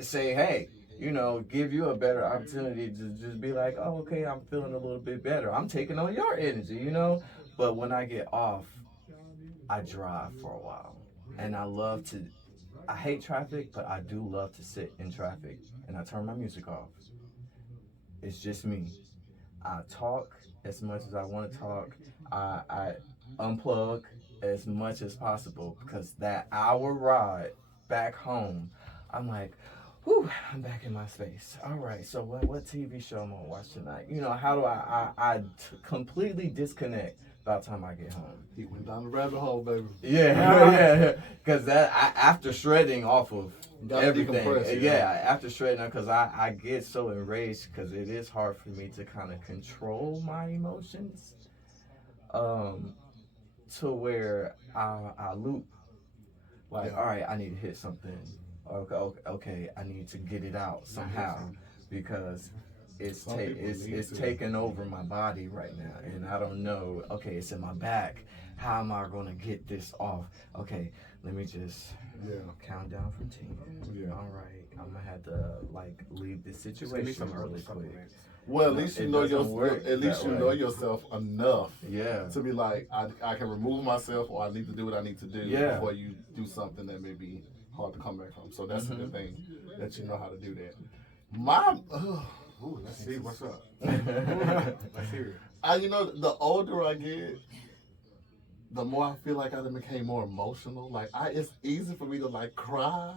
say, hey, you know, give you a better opportunity to just be like, oh, okay, I'm feeling a little bit better. I'm taking on your energy, you know. But when I get off, I drive for a while. And I hate traffic, but I do love to sit in traffic. And I turn my music off. It's just me. I talk as much as I want to talk. I unplug as much as possible because that hour ride back home, I'm like, whew, I'm back in my space. All right, so what TV show I'm gonna watch tonight? You know, how do I completely disconnect by the time I get home? He went down the rabbit hole, baby. Yeah, because after shredding off of everything, decompress, after shredding, because I get so enraged because it is hard for me to kind of control my emotions, to where I loop. Like, all right, I need to hit something. Okay, I need to get it out somehow because it's taking over my body right now, and I don't know. Okay, it's in my back. How am I gonna get this off? Okay, let me just count down from 10. Yeah. All right, I'm gonna have to leave this situation really quick. Well, at least you know yourself enough. Yeah. To be like, I can remove myself, or I need to do what I need to do before you do something that may be hard to come back from. So that's a good thing that you know how to do that. Let's see what's up. Let's hear it. You know, the older I get, the more I feel like I became more emotional. Like, it's easy for me to cry.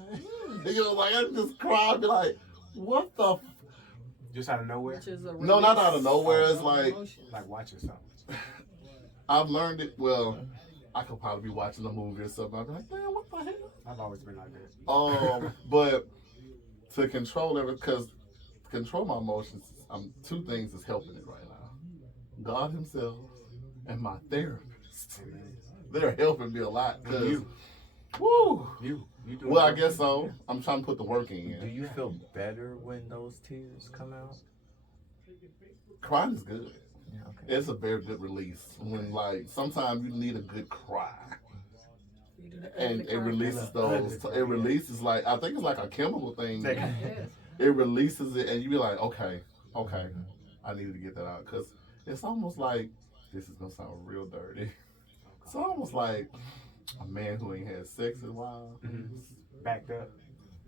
You know, I can just cry and be like, what the just out of nowhere? Which is a No, not out of nowhere. It's like watching something. I've learned it. Well, I could probably be watching a movie or something. I'd be like, man, what the hell? I've always been like that. But to control my emotions, two things is helping it right now. God Himself and my therapist. They're helping me a lot. You do. Well, I guess so. I'm trying to put the work in. Do you feel better when those tears come out? Crying is good. Yeah, okay. It's a very good release. When sometimes you need a good cry. And it releases those. It releases I think it's like a chemical thing. It releases it, and you be like, okay, I needed to get that out because it's almost like this is gonna sound real dirty. It's almost like a man who ain't had sex in a while, backed up,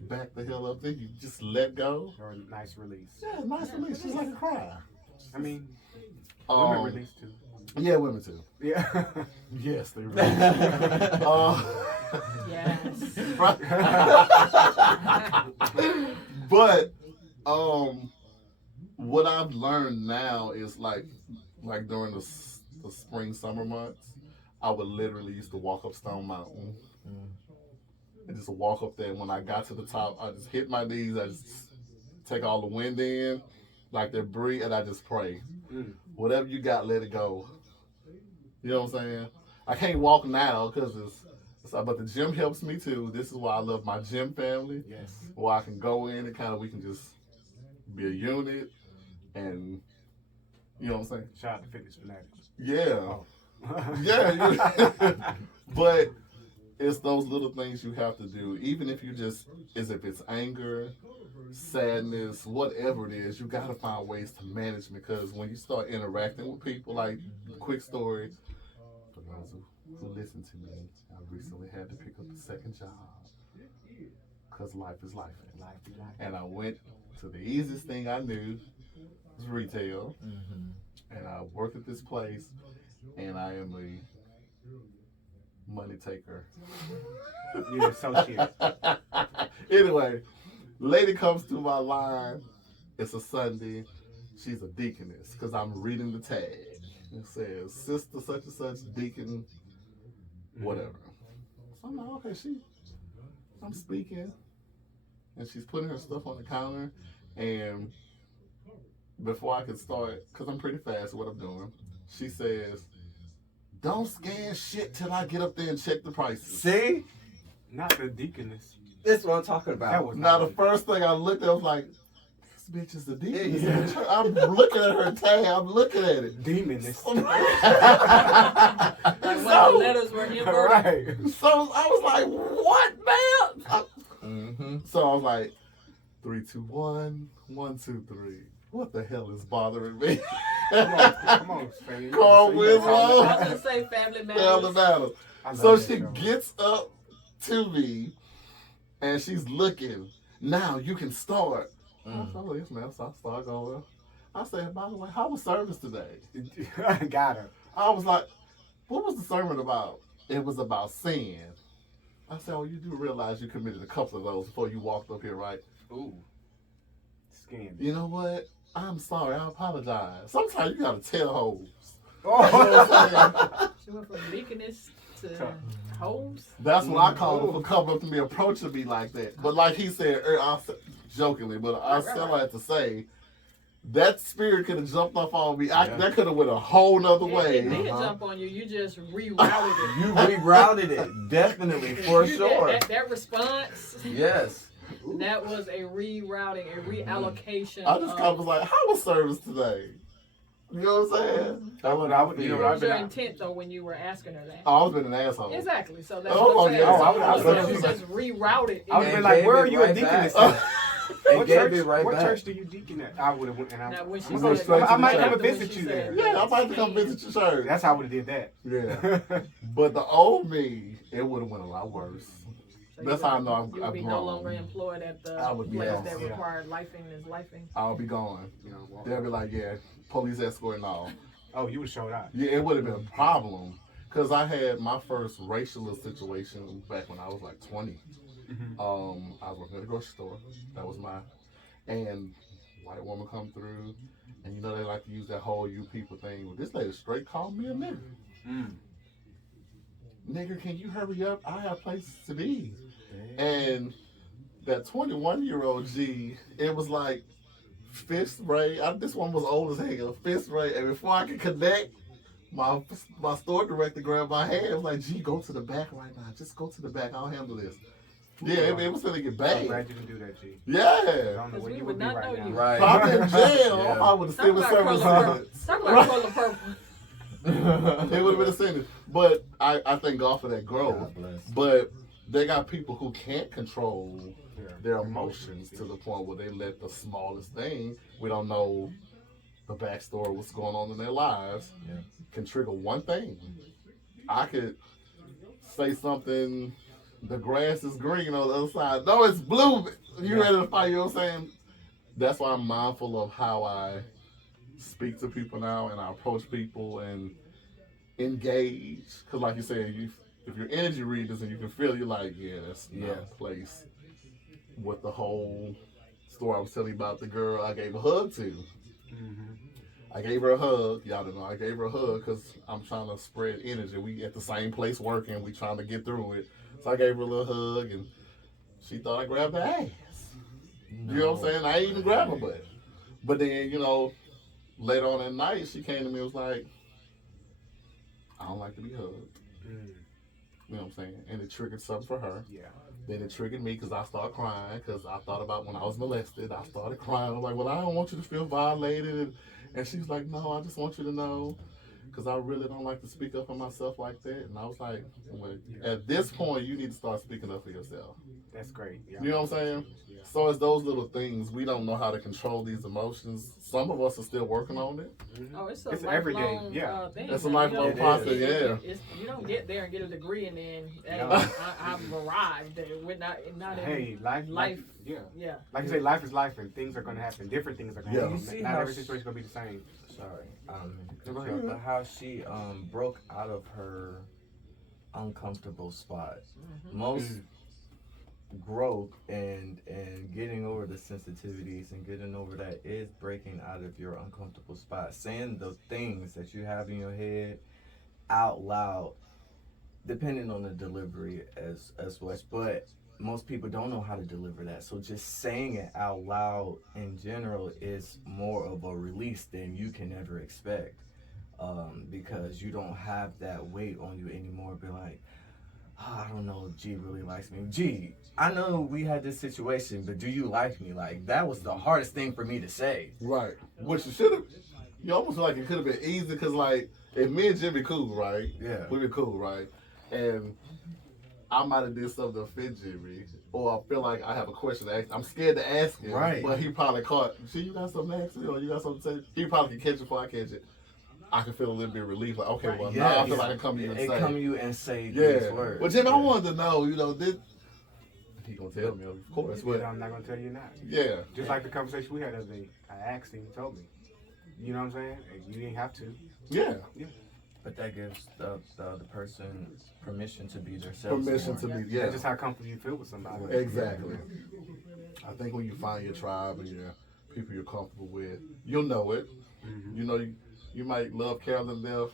back the hell up. Then you just let go. Or a nice release. Yeah, nice release, just like a cry. I mean, women release too. Yeah, women too. Yeah. Yes, they release. Yes. But what I've learned now is like during the spring summer months, I would literally used to walk up Stone Mountain and just walk up there. And when I got to the top, I just hit my knees. I just take all the wind in, like they're breathe, and I just pray. Whatever you got, let it go. You know what I'm saying? I can't walk now because but the gym helps me too. This is why I love my gym family. Yes. Where I can go in and we can just be a unit, and you know what I'm saying? Shout out to Fitness Fanatics. Yeah. Oh. Yeah. But it's those little things you have to do. Even if if it's anger, sadness, whatever it is, you got to find ways to manage it, because when you start interacting with people, quick story, for those who listen to me, I recently had to pick up a second job because life is life. And I went to the easiest thing I knew was retail, and I worked at this place, and I am a money taker. You're an associate. Anyway, lady comes through my line. It's a Sunday. She's a deaconess because I'm reading the tag. It says sister such and such, deacon, whatever. So I'm like, okay, I'm speaking, and she's putting her stuff on the counter, and before I could start, because I'm pretty fast at what I'm doing, she says, don't scan shit till I get up there and check the prices. See? Not the deaconess. That's what I'm talking about. Now, the first thing I looked at, I was like, this bitch is the demon. I'm looking at her tag. I'm looking at it. Demon is Like when the letters were inverted. right. So I was like, what, man? So I was like, 3, 2, 1, 1, 2, 3. What the hell is bothering me? Come on, Spain. Carl Winslow. I was gonna say Family Matters. Battle. I So love she that show. gets up to me and she's looking. Now you can start. I was like, oh, yes, ma'am. So I start going. I said, by the way, how was service today? Got her. I was like, what was the sermon about? It was about sin. I said, oh, you do realize you committed a couple of those before you walked up here, right? Ooh. Skin. You know what? I'm sorry. I apologize. Sometimes you gotta tell hoes. Oh. She went from deaconess to hoes. That's what I call them for coming up to me, approaching me like that. But like he said, I said jokingly, but I still had to say, that spirit could have jumped off on me. That could have went a whole nother way. It did jump on you. You just rerouted it. You rerouted it, definitely, for sure. That response. Yes. That was a rerouting, a reallocation. I just kind of was like, how was service today? You know what I'm saying? That would I would, you know, What I've was been your out. intent though when you were asking her that? Oh, I was being an asshole. Exactly. So that's Oh, what I'm saying. yeah. So I was- it was I was- just rerouted. I would have And been like, gave where it are you right a deaconess back. at? And What gave church? it right What back. church do you deacon at? I would have went, and Now, when she I'm going said- straight to I might the come church. and visit you there. Yeah, I might have to come visit your church. That's how I would have did that. Yeah. But the old me, it would have went a lot worse. So That's you how I would- know you would I've be grown. no longer employed at the I would be place gone. that Yeah. required lifing is lifing. I'll be gone. You know, walk- They'll be like, yeah, police escort and all. oh, you would have showed out. Yeah, it would have been a problem. Because I had my first racialist situation back when I was like 20. Mm-hmm. I was working at a grocery store. That was and white woman come through, and you know they like to use that whole you people thing. Well, this lady straight called me a nigger. Nigger, can you hurry up? I have places to be. And that 21-year-old G, it was like fifth grade. This one was old as hell, fifth grade. And before I could connect, my store director grabbed my hand and was like, G, go to the back right now. Just go to the back. I'll handle this. Yeah, it was gonna get I'm bad. glad you didn't do that, G. I Yeah. don't know Because where we you would would be not right know now. you. Right. If I'm in jail, Yeah. I would have Talk still been about color serving. purple. Talk about color purple. It would have been a sentence. But I thank God for that growth. God bless. But they got people who can't control Yeah. their emotions to the point where they let the smallest thing, we don't know the backstory, what's going on in their lives, can trigger one thing. I could say something, the grass is green on the other side. No, it's blue. You ready to fight, you know what I'm saying? That's why I'm mindful of how I speak to people now and I approach people and engage. Because like you said, if you're energy readers and you can feel, you're like, yeah, that's not a place. With the whole story I was telling you about the girl I gave a hug to. Mm-hmm. I gave her a hug. Y'all don't know. I gave her a hug because I'm trying to spread energy. We at the same place working. We trying to get through it. So I gave her a little hug and she thought I grabbed her ass. You know what I'm saying? I ain't even grab her butt. But then, you know, later on at night, she came to me and was like, I don't like to be hugged. You know what I'm saying? And it triggered something for her. Yeah. Then it triggered me because I started crying because I thought about when I was molested. I started crying. I was like, well, I don't want you to feel violated. And she was like, no, I just want you to know because I really don't like to speak up for myself like that. And I was like, well, at this point, you need to start speaking up for yourself. That's great. Yeah. You know what I'm saying? Yeah. So it's those little things. We don't know how to control these emotions. Some of us are still working on it. Mm-hmm. Oh, it's a It's lifelong everyday, yeah. thing. It's a man. lifelong You don't- process, yeah. You don't get there and get a degree and then hey, No. I've arrived. We're not in Hey, life. Yeah. Yeah. Like you say, life is life, and things are going to happen. Different things are going to Yeah. happen. You see Not how every she- situation is going to be the same. Sorry. No, go ahead. But how she broke out of her uncomfortable spot. Most growth and getting over the sensitivities and getting over that is breaking out of your uncomfortable spot. Saying the things that you have in your head out loud, depending on the delivery as much. But most people don't know how to deliver that. So just saying it out loud in general is more of a release than you can ever expect. Because you don't have that weight on you anymore. Be like, I don't know if G really likes me. G, I know we had this situation, but do you like me? Like, that was the hardest thing for me to say. Right. Which you should have. You almost feel like it could have been easy because, like, if me and Jimmy cool, right? Yeah. We been cool, right? And I might have did something to offend Jimmy, or I feel like I have a question to ask. I'm scared to ask him, Right. but he probably caught. See, you got something to ask me, or you got something to say. He probably can catch it before I catch it. I can feel a little bit of relief, like, okay, well, now I feel like I can come to you and say. Come to you and say Yeah. these words. Well, Jimmy, I wanted to know, this. He gonna tell me, of course. But I'm not gonna tell you not. Yeah. Just like the conversation we had the other day, I asked him, he told me. You know what I'm saying? And you didn't have to. Yeah. But that gives the other person permission to be themselves. Permission to be, yeah. That's just how comfortable you feel with somebody. Exactly. I think when you find your tribe and your people you're comfortable with, you'll know it. Mm-hmm. You know, you might love Carolyn enough.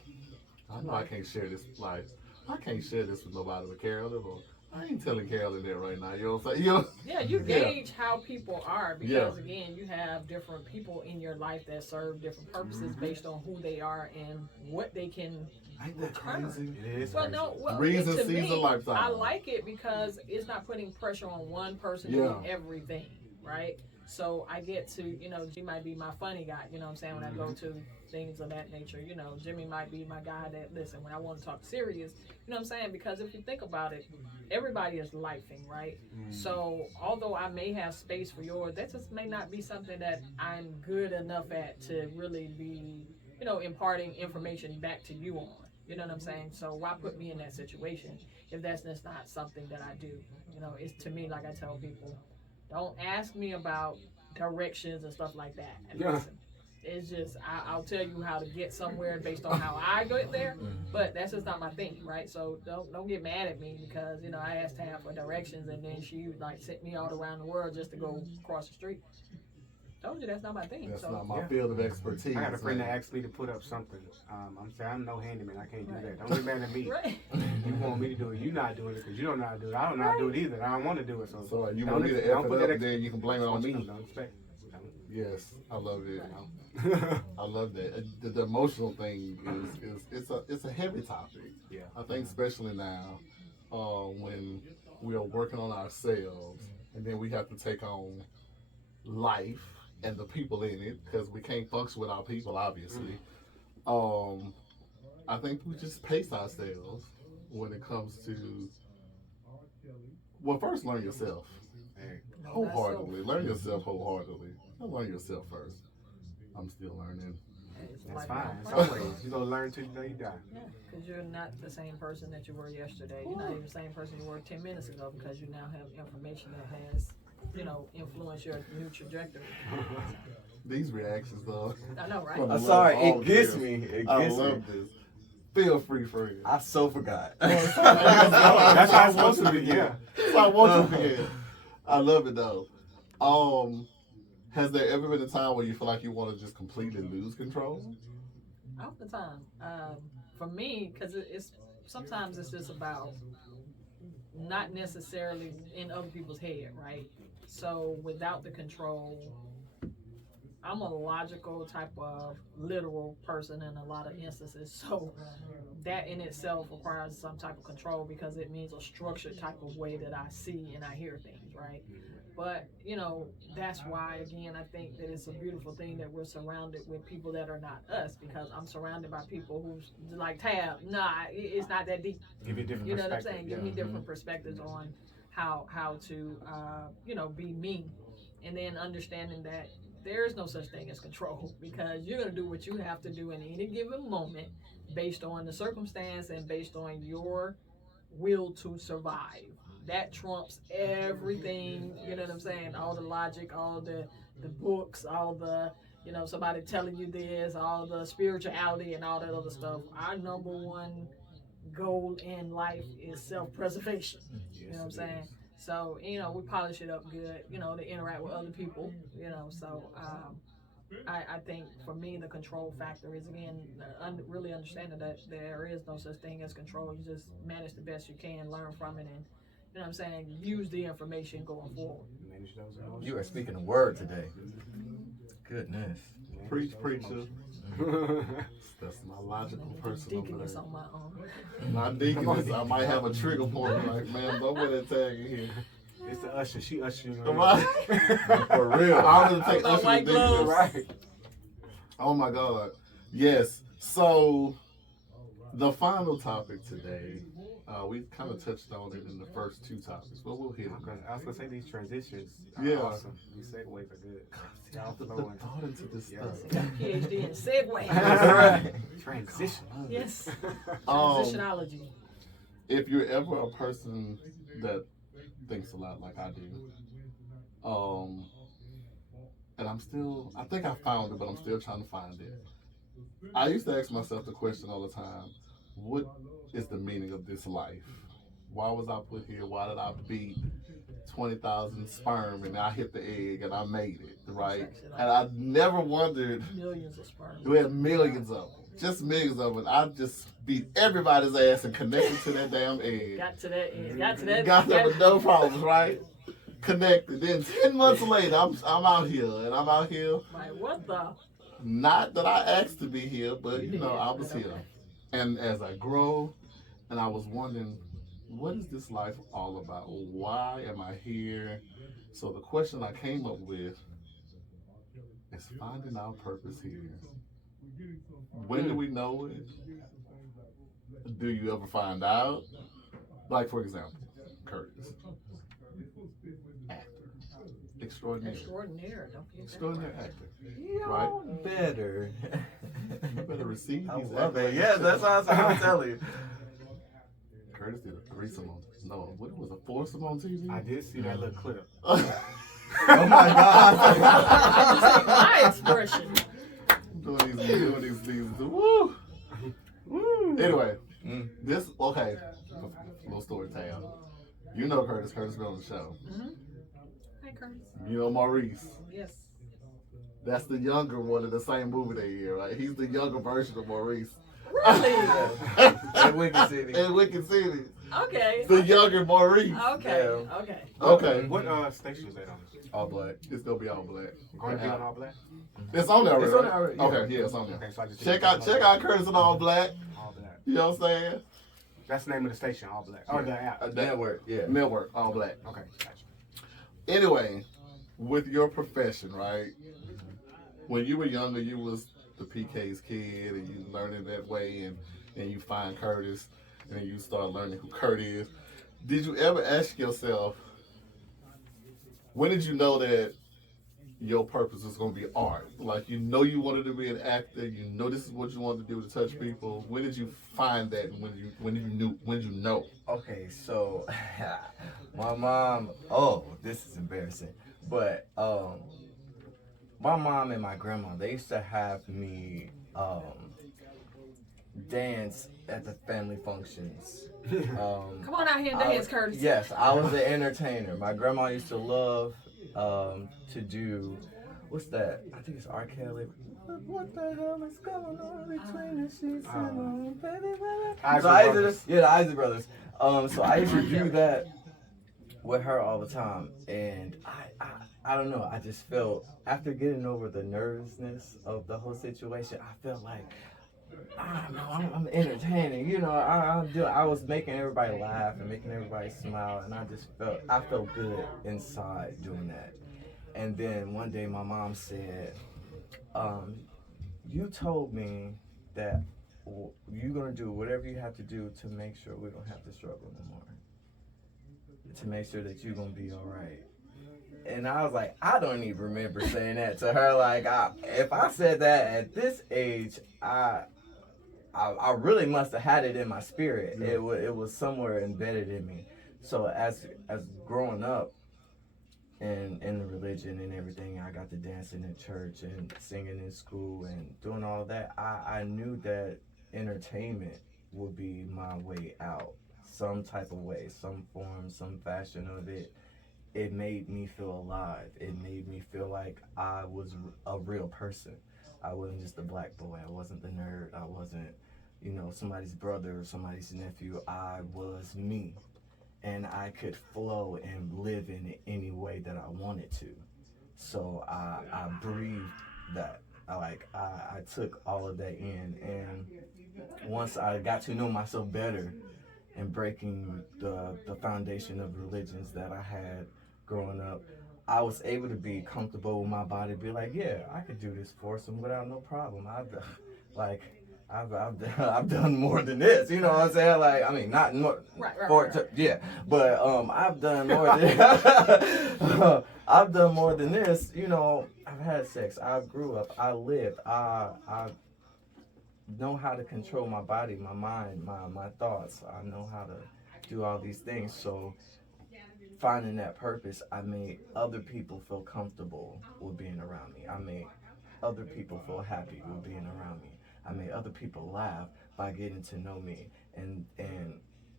I know I can't share this life. I can't share this with nobody but Carolyn. Or I ain't telling Carolyn that right now. You know what I'm saying? Yeah, you gauge how people are because, Yeah. again, you have different people in your life that serve different purposes based on who they are and what they can Ain't that return. crazy? It is. Well, crazy. no, well, Reason, to season, me, lifetime. I like it because it's not putting pressure on one person to Yeah. do everything, right? So I get to, G might be my funny guy, you know what I'm saying, when I go to things of that nature. Jimmy might be my guy that, listen, when I want to talk serious, you know what I'm saying? Because if you think about it, everybody is lifing, right? So although I may have space for yours, that just may not be something that I'm good enough at to really be, imparting information back to you on. You know what I'm saying? So why put me in that situation if that's just not something that I do? It's to me, like I tell people, don't ask me about directions and stuff like that. And Yeah. listen, it's just I'll tell you how to get somewhere based on how I get there, but that's just not my thing, right? So don't get mad at me because I asked Tam for directions and then she like sent me all around the world just to go across the street. Told you that's not my thing. That's so not my field of expertise. I got a friend man. that asked me to put up something. I'm saying I'm no handyman. I can't do that. Don't get mad at me. right. You want me to do it. You're not doing it because you don't know how to do it. I don't know how to do it either. I don't want to do it. So So you don't want me to don't F put it that up, ex- then you can blame it on me. Don't expect. Yes, I love it. I love that. The emotional thing is it's a heavy topic. Yeah. I think especially now, when we are working on ourselves, and then we have to take on life and the people in it because we can't function without people, obviously. I think we just pace ourselves when it comes to. Well, first learn yourself wholeheartedly. Learn yourself wholeheartedly. Don't learn yourself first. I'm still learning. That's fine. Some ways you gonna learn till you die. Yeah, because you're not the same person that you were yesterday. You're not even the same person you were 10 minutes ago because you now have information that has, influenced your new trajectory. These reactions, though. I know, right? I'm sorry, all it gets this. me. It I gets me. love this. Feel free, friend. I so forgot. That's how it's supposed to be. Yeah. That's how I want you to forget. I love it though. Has there ever been a time where you feel like you want to just completely lose control? All the time. For me, because sometimes it's just about not necessarily in other people's head, right? So without the control, I'm a logical type of literal person in a lot of instances. So that in itself requires some type of control because it means a structured type of way that I see and I hear things, right? But, that's why, again, I think that it's a beautiful thing that we're surrounded with people that are not us because I'm surrounded by people who's like, Tab, it's not that deep. Give you a different You know what I'm perspective. saying? Give me different perspectives on how to, be me. And then understanding that there is no such thing as control because you're going to do what you have to do in any given moment based on the circumstance and based on your will to survive. That trumps everything, you know what I'm saying? All the logic, all the books, all the, somebody telling you this, all the spirituality and all that other stuff. Our number one goal in life is self-preservation. You know what I'm saying? So, we polish it up good, to interact with other people, so I think for me the control factor is, again, really understanding that there is no such thing as control. You just manage the best you can, learn from it, and, you know what I'm saying, use the information going forward. You are speaking a word today. Goodness. Preach, preacher. That's my logical person over Deaconess there. on my own. Not deaconess. I might have a trigger point. Like, man, don't wear that tag in here. It's the usher. She ushering. Right? For real. I don't take With usher white to deaconess. gloves. Right. Oh my God. Yes. So the final topic today, we kind of touched on it in the first two topics, but we'll hit it. I was gonna say these transitions are Yeah. awesome. These segues are good. Y'all The flowing. thought into this Yeah. stuff. Got a PhD in segue. Right. Transition. Yes. Um, Transitionology. if you're ever a person that thinks a lot like I do, and I think I found it, but I'm still trying to find it. I used to ask myself the question all the time, what is the meaning of this life? Why was I put here? Why did I beat 20,000 sperm and I hit the egg and I made it, right? And I never wondered, Millions of sperm. we had millions of them, just millions of them. I just beat everybody's ass and connected to that damn egg. Got to that end. Got to that. Got there with no problems, right? Connected. Then 10 months later, I'm out here, and I'm out here. Like, what the? Not that I asked to be here, but you know, I was here. And as I grow, and I was wondering, what is this life all about? Why am I here? So the question I came up with is finding our purpose here. When do we know it? Do you ever find out? Like, for example, Kurtis. Actor. Extraordinary. Extraordinaire. Don't forget that. Extraordinary actor. Y'all better. You better receive I these love it. accolades. Yeah, that's what I'm telling you. Kurtis did a threesome on, no, what was a foursome on TV? I did see that little clip. Oh my God. I just hate my expression. doing these, woo. Woo. Anyway, Mm. this, okay, little story time. You know Kurtis been on the show. Mm-hmm. Hi, Curtis. You know Maurice. Yes. That's the younger one in the same movie they hear, right? He's the younger version of Maurice. Really? In Wicked City. In Wicked City. Okay. The younger Maurice. Okay. Yeah. Okay. Okay. What station is that on? All black. It's gonna be all black. Going to be on All Black? It's on there already. It's on there already, yeah. Okay, yeah, it's on there. Okay, so I just Check out Kurtis and All Black. All Black. You know what I'm saying? That's the name of the station, All Black. Or the app. The network, yeah. Network, All Black. Okay, gotcha. Anyway, with your profession, right? When you were younger, you was the PK's kid, and you learning that way, and you find Kurtis, and you start learning who Kurt is. Did you ever ask yourself, when did you know that your purpose was going to be art? Like, you know you wanted to be an actor, you know this is what you wanted to do to touch people. When did you find that, and when did you know? Okay, so my mom, oh, this is embarrassing. But my mom and my grandma, they used to have me dance at the family functions. Come on out here and dance, Curtis. Yes, I was an entertainer. My grandma used to love to do, what's that? I think it's R. Kelly. What the hell is going on between the sheets and baby? Isley Brothers. Yeah, the Isley Brothers. So I used to do that with her all the time, and I don't know. I just felt, after getting over the nervousness of the whole situation, I felt like, I don't know, I'm entertaining. You know, I was making everybody laugh and making everybody smile, and I felt good inside doing that. And then one day my mom said, you told me that you're gonna do whatever you have to do to make sure we don't have to struggle no more. To make sure that you're gonna be all right. And I was like, I don't even remember saying that to her. Like, if I said that at this age, I really must have had it in my spirit. Yeah. It was somewhere embedded in me. So as growing up in the religion and everything, I got to dancing in church and singing in school and doing all that. I knew that entertainment would be my way out, some type of way, some form, some fashion of it. It made me feel alive. It made me feel like I was a real person. I wasn't just a black boy. I wasn't the nerd. I wasn't, somebody's brother or somebody's nephew. I was me. And I could flow and live in any way that I wanted to. So I breathed that. I took all of that in, and once I got to know myself better and breaking the foundation of religions that I had growing up, I was able to be comfortable with my body, be like, yeah, I could do this foursome without no problem. Like I've done more than this, you know what I'm saying? Like, I mean, not more, yeah, but I've done more than I've done more than this. You know, I've had sex, I grew up, I lived, I know how to control my body, my mind, my thoughts. I know how to do all these things. So finding that purpose, I made other people feel comfortable with being around me. I made other people feel happy with being around me. I made other people laugh by getting to know me and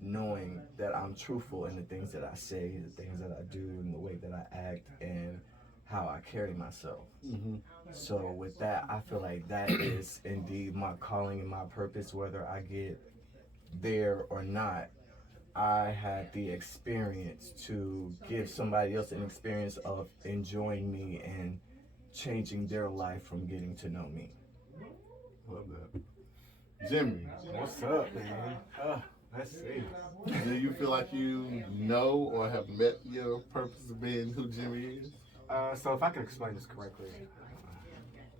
knowing that I'm truthful in the things that I say, the things that I do, and the way that I act, and how I carry myself. Mm-hmm. So with that, I feel like that is indeed my calling and my purpose, whether I get there or not. I had the experience to give somebody else an experience of enjoying me and changing their life from getting to know me. Love that. Jimmy, What's up, man? Let's see. do you feel like you know or have met your purpose of being who Jimmy is? So if I can explain this correctly,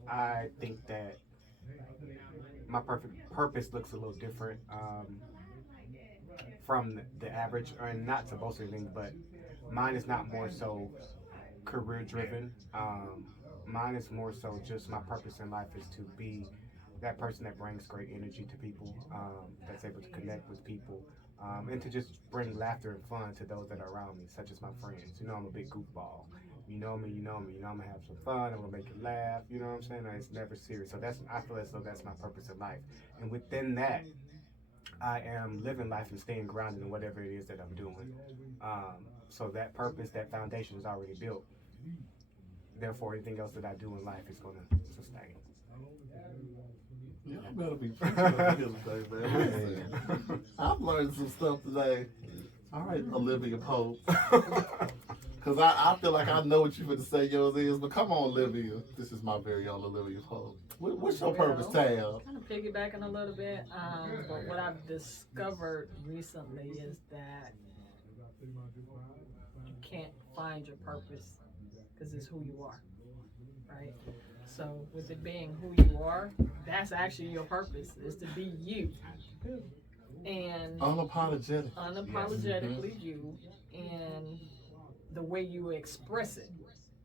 I think that my perfect purpose looks a little different from the average, or not to boast anything, but mine is not more so career driven. Mine is more so just my purpose in life is to be that person that brings great energy to people, that's able to connect with people, and to just bring laughter and fun to those that are around me, such as my friends. You know, I'm a big goofball. You know me, you know me. You know, I'm gonna have some fun. I'm gonna make you laugh. You know what I'm saying? It's never serious. So I feel as though that's my purpose in life. And within that, I am living life and staying grounded in whatever it is that I'm doing. So that purpose, that foundation is already built. Therefore, anything else that I do in life is gonna sustain. Yeah, I better be preaching over here today, man. Listen, I've learned some stuff today. All right, Olivia Pope. Because I feel like I know what you're going to say yours is, but come on, Olivia. This is my very own Olivia Pope. What's your purpose, Tab? Kind of piggybacking a little bit, but what I've discovered recently is that you can't find your purpose because it's who you are, right? So with it being who you are, that's actually your purpose, is to be you. And unapologetically you, and the way you express it,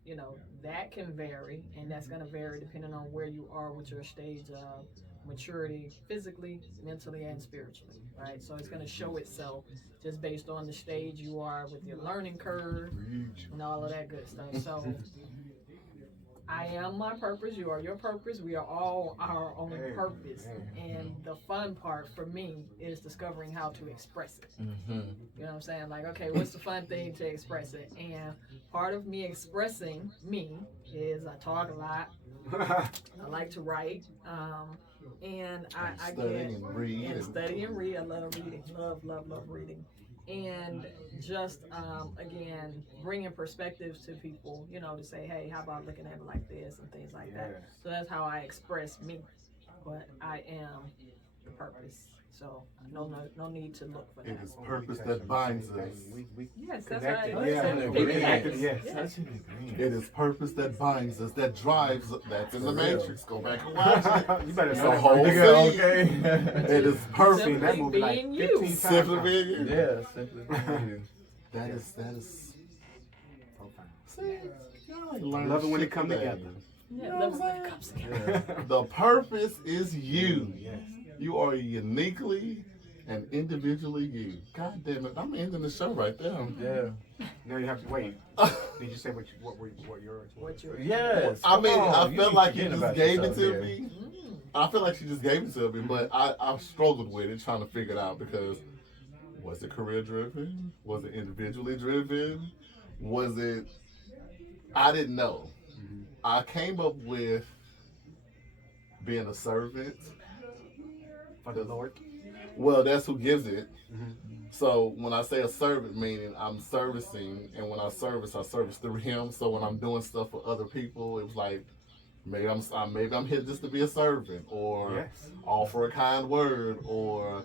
you know, that can vary, and that's going to vary depending on where you are with your stage of maturity, physically, mentally, and spiritually, right? So it's going to show itself just based on the stage you are with your learning curve and all of that good stuff. So I am my purpose, you are your purpose, we are all our own purpose. And the fun part for me is discovering how to express it. Mm-hmm. You know what I'm saying? Like, okay, what's the fun thing to express it? And part of me expressing me is I talk a lot, I like to write, and I study get and read. And study and read. I love reading, love reading. And just again bringing perspectives to people, you know, to say, hey, how about looking at it like this and things like that. So that's how I express me, but I am the purpose, so no need to look for that. It is purpose that binds us. Yes, that's right. Yes. It is purpose that binds us, that drives us. That's in the Matrix. Go back and watch it. You better It's know a that whole right thing. there. Okay. It is purpose. Simply That movie like being 15 you. times. Simply being you. Yeah, simply being you. That is. Profound. See, y'all ain't learning Love it when shit it come today. together. Yeah, You know love what it I'm when it saying? comes together. The purpose is you. Yes. You are uniquely and individually you. God damn it! I'm ending the show right there. Yeah. Now you have to wait. Did you say what yours was? What you Yes. I mean, come on. I felt like you forgetting just about gave it yourself to here. me. I feel like she just gave it to me, but I struggled with it, trying to figure it out because was it career driven? Was it individually driven? Was it? I didn't know. I came up with being a servant. For the Lord. Well, that's who gives it. Mhm. So when I say a servant, meaning I'm servicing, and when I service through him. So when I'm doing stuff for other people, it was like Maybe I'm here just to be a servant, or Yes. offer a kind word, or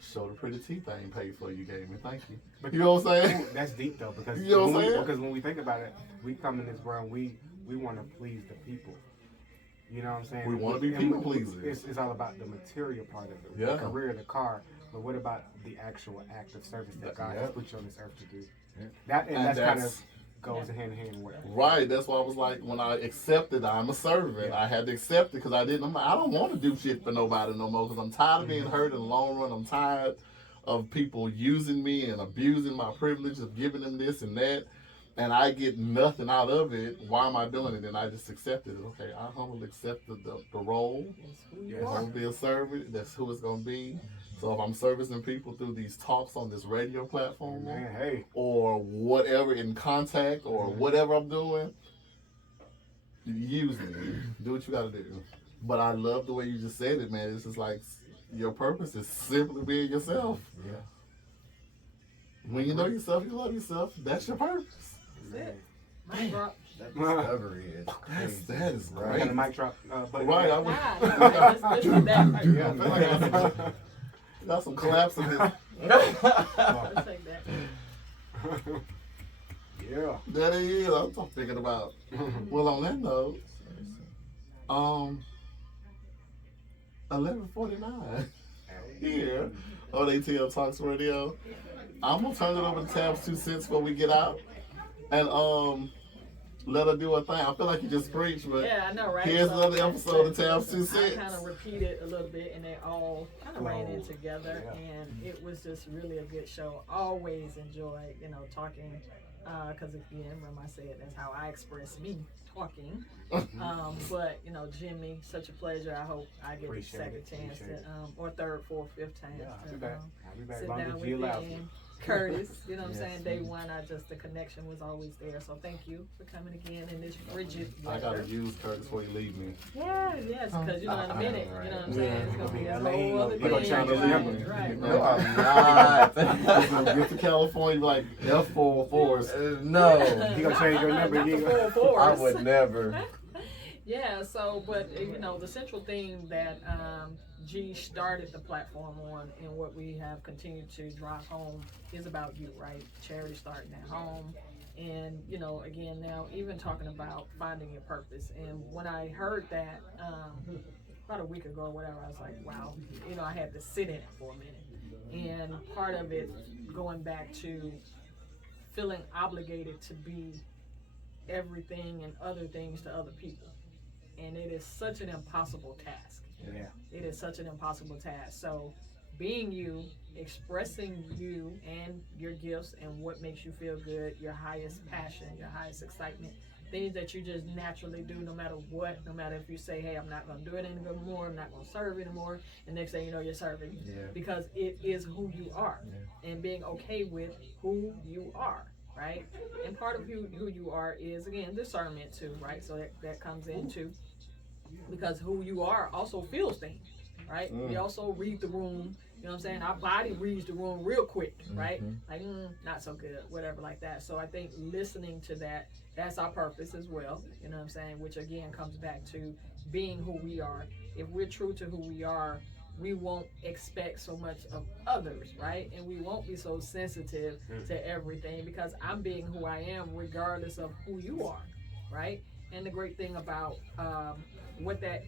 show the pretty teeth I ain't paid for you gave me. Thank you. But You know what I'm saying? ooh, that's deep though, because You know what I'm saying? because when we think about it, we come in this world, we want to please the people. You know what I'm saying? We wanna be And people pleasers. It's all about the material part of it, Yeah. the career, the car. But what about the actual act of service that God has put you on this earth to do? That's kind of goes hand in hand with whatever. Right. That's why I was like, when I accepted I'm a servant, I had to accept it because I didn't. I don't want to do shit for nobody no more because I'm tired of being hurt in the long run. I'm tired of people using me and abusing my privilege of giving them this and that, and I get nothing out of it. Why am I doing it? And I just accepted it. Okay, I humbly accepted the role. That's who Yes. you I'm are. gonna be a servant. That's who it's gonna be. So if I'm servicing people through these talks on this radio platform, Man, hey, or whatever in contact, or whatever I'm doing, use me. Do what you gotta do. But I love the way you just said it, man. It's just like your purpose is simply being yourself. Yeah. When you know yourself, you love yourself. That's your purpose. That's it. Mic drop. That discovery is crazy. That is I got great. a mic drop. Button. Right, I would. Let's do that right Yeah, I feel like I got some claps in this. Let's take that. Yeah. That it is. I'm thinking about. Well, on that note, 11:49 here on ATL Talks Radio. I'm gonna turn it over to Tab's 2 cents before we get out, and let her do her thing. I feel like you just preached, but Yeah, I know, right? here's So, another episode of Tab's 2 I cents. kind of repeated a little bit, and they all kind of ran in Flowed. together, Yeah. and it was just really a good show. Always enjoy, talking, because again, remember I said that's how I express me talking. But Jimmy, such a pleasure. I hope I get Appreciate the second it. chance Appreciate to, or third, fourth, fifth chance Yeah, I'll to be back. I'll be back sit long down as with you allow you me. and Kurtis. You know what I'm Yes, saying? Day ma'am. one, the connection was always there. So thank you for coming again in this frigid I gotta weather. use Curtis before you leave me. Yeah, yes, because in a minute, right. you know what I'm saying? It's gonna be a Yeah. whole other He gonna thing. change his number. Right. No, I'm not. He's gonna get to California like F4 No, He gonna change your number. Not He the gonna- full force. I would never. Yeah, so, but, the central theme that G started the platform on and what we have continued to drive home is about you, right? Charity starting at home. And, again, now even talking about finding your purpose. And when I heard that about a week ago or whatever, I was like, wow, I had to sit in it for a minute. And part of it going back to feeling obligated to be everything and other things to other people. And it is such an impossible task. Yeah. It is such an impossible task. So being you, expressing you and your gifts and what makes you feel good, your highest passion, your highest excitement, things that you just naturally do no matter what, no matter if you say, hey, I'm not going to do it anymore, I'm not going to serve anymore, and next thing you know, you're serving. Yeah. Because it is who you are. Yeah. And being okay with who you are. Right? And part of who you are is, again, discernment too, right? So that comes into, because who you are also feels things, right? We also read the room, you know what I'm saying? Our body reads the room real quick, right? Like, not so good, whatever like that. So I think listening to that, that's our purpose as well, you know what I'm saying? Which again comes back to being who we are. If we're true to who we are, we won't expect so much of others, right? And we won't be so sensitive to everything because I'm being who I am regardless of who you are, right? And the great thing about what that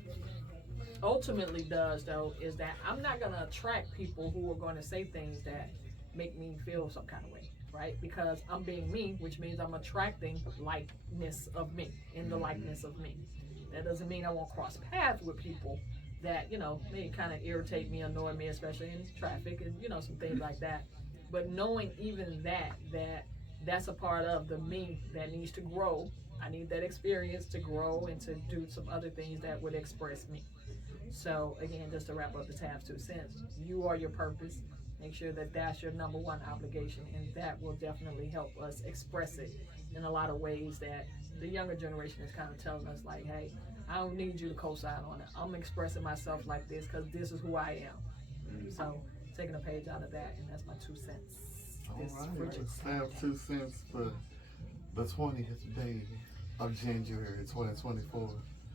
ultimately does, though, is that I'm not going to attract people who are going to say things that make me feel some kind of way, right? Because I'm being me, which means I'm attracting likeness of me, in the likeness of me. That doesn't mean I won't cross paths with people that, may kind of irritate me, annoy me, especially in traffic and, some things like that. But knowing even that's a part of the me that needs to grow. I need that experience to grow and to do some other things that would express me. So again, just to wrap up the Tab's 2 cents, you are your purpose. Make sure that that's your number one obligation, and that will definitely help us express it in a lot of ways that the younger generation is kind of telling us, like, hey, I don't need you to co-sign on it. I'm expressing myself like this because this is who I am. So taking a page out of that, and that's my 2 cents. This frigid Tab 2 cents for the 20th day of January 2024.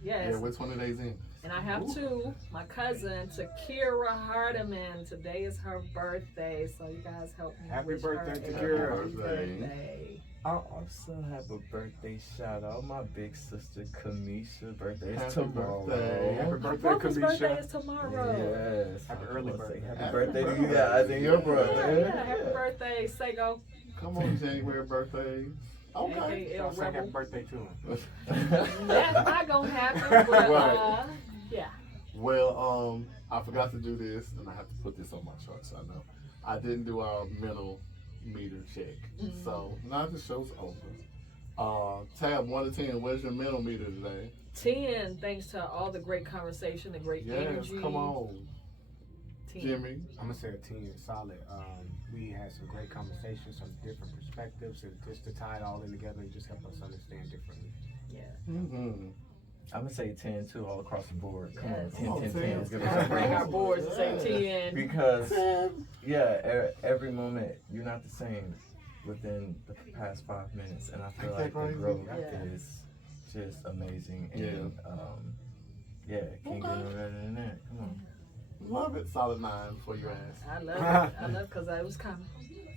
Yes. Yeah, we're 20 days in. And I have two. My cousin, Takira Hardiman. Today is her birthday, so you guys help me. Happy wish birthday, her a Takira. happy birthday. I also have a birthday shout out. My big sister Kamisha birthday is Happy tomorrow. birthday. Happy birthday, Brother's birthday Kamisha. is tomorrow. Yes. Happy early birthday. Happy birthday to you guys and your brother. Yeah, happy birthday, Sego. Come on, January birthdays. Okay. AKL I'll say happy Rebel. birthday to him. That's not gonna happen, but Right. yeah. Well, I forgot to do this, and I have to put this on my chart, so I know. I didn't do our mental meter check, so now the show's over. Tab 1 to 10. Where's your mental meter today? 10, thanks to all the great conversation, the great Yes, energy. come on, 10. Jimmy. I'm gonna say a 10, solid. We had some great conversations, some different perspectives, and just to tie it all in together and just help us understand differently. Yeah. Mm-hmm. I'm gonna say 10 too, all across the board. Come Yes. on, 10, 10, 10. Let's give We're gonna us bring our some boards to say 10. Because, yeah, every moment you're not the same within the past 5 minutes, and I feel Ain't like that the crazy? growth Yeah. is just amazing. And, Yeah. can't get no better than that. Come on. Love it. Solid 9 for your ass. I love it. I love it because I was coming.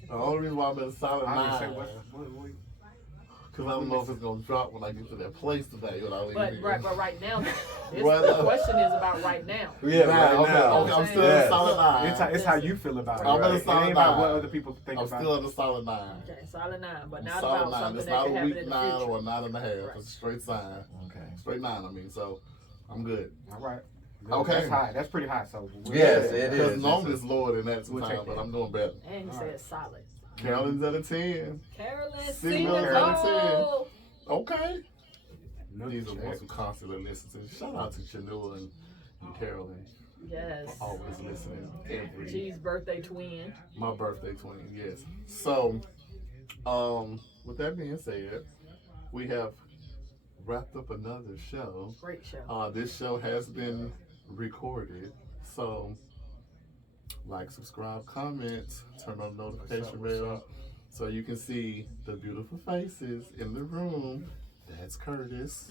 The only reason why I'm at a solid I didn't say 9, what because I don't know if it's gonna drop when I get to that place today. When I leave But here. right now, this, Right the now. question is about right now. Yeah, Nah, okay, I'm still at a Yes. solid 9. it's how you feel about it. I'm Right? at a It solid ain't about 9. what other people think I'm about still it. at a solid 9. Okay, solid 9, but not Solid about 9. something It's that not can a happen weak in the 9 future. or a 9.5. Right. It's a straight sign. Okay. Straight 9, I mean, so I'm good. All right. Okay. That's high. That's pretty high. So Yes, it Because is. normally it's lower than that We'll sometimes, take but that. I'm doing better. And he All said right. solid. Carolyn's at a 10. Carolyn, See see Mills the at a 10. goal. Okay. no These are check. the ones who constantly listen to. Shout out to Chanua and Carolyn Yes. for always listening. Every G's birthday twin. my birthday 20, yes. So, with that being said, we have wrapped up another show. Great show. This show has been recorded, so like, subscribe, comment, turn on the notification What's bell up? so you can see the beautiful faces in the room. That's Kurtis.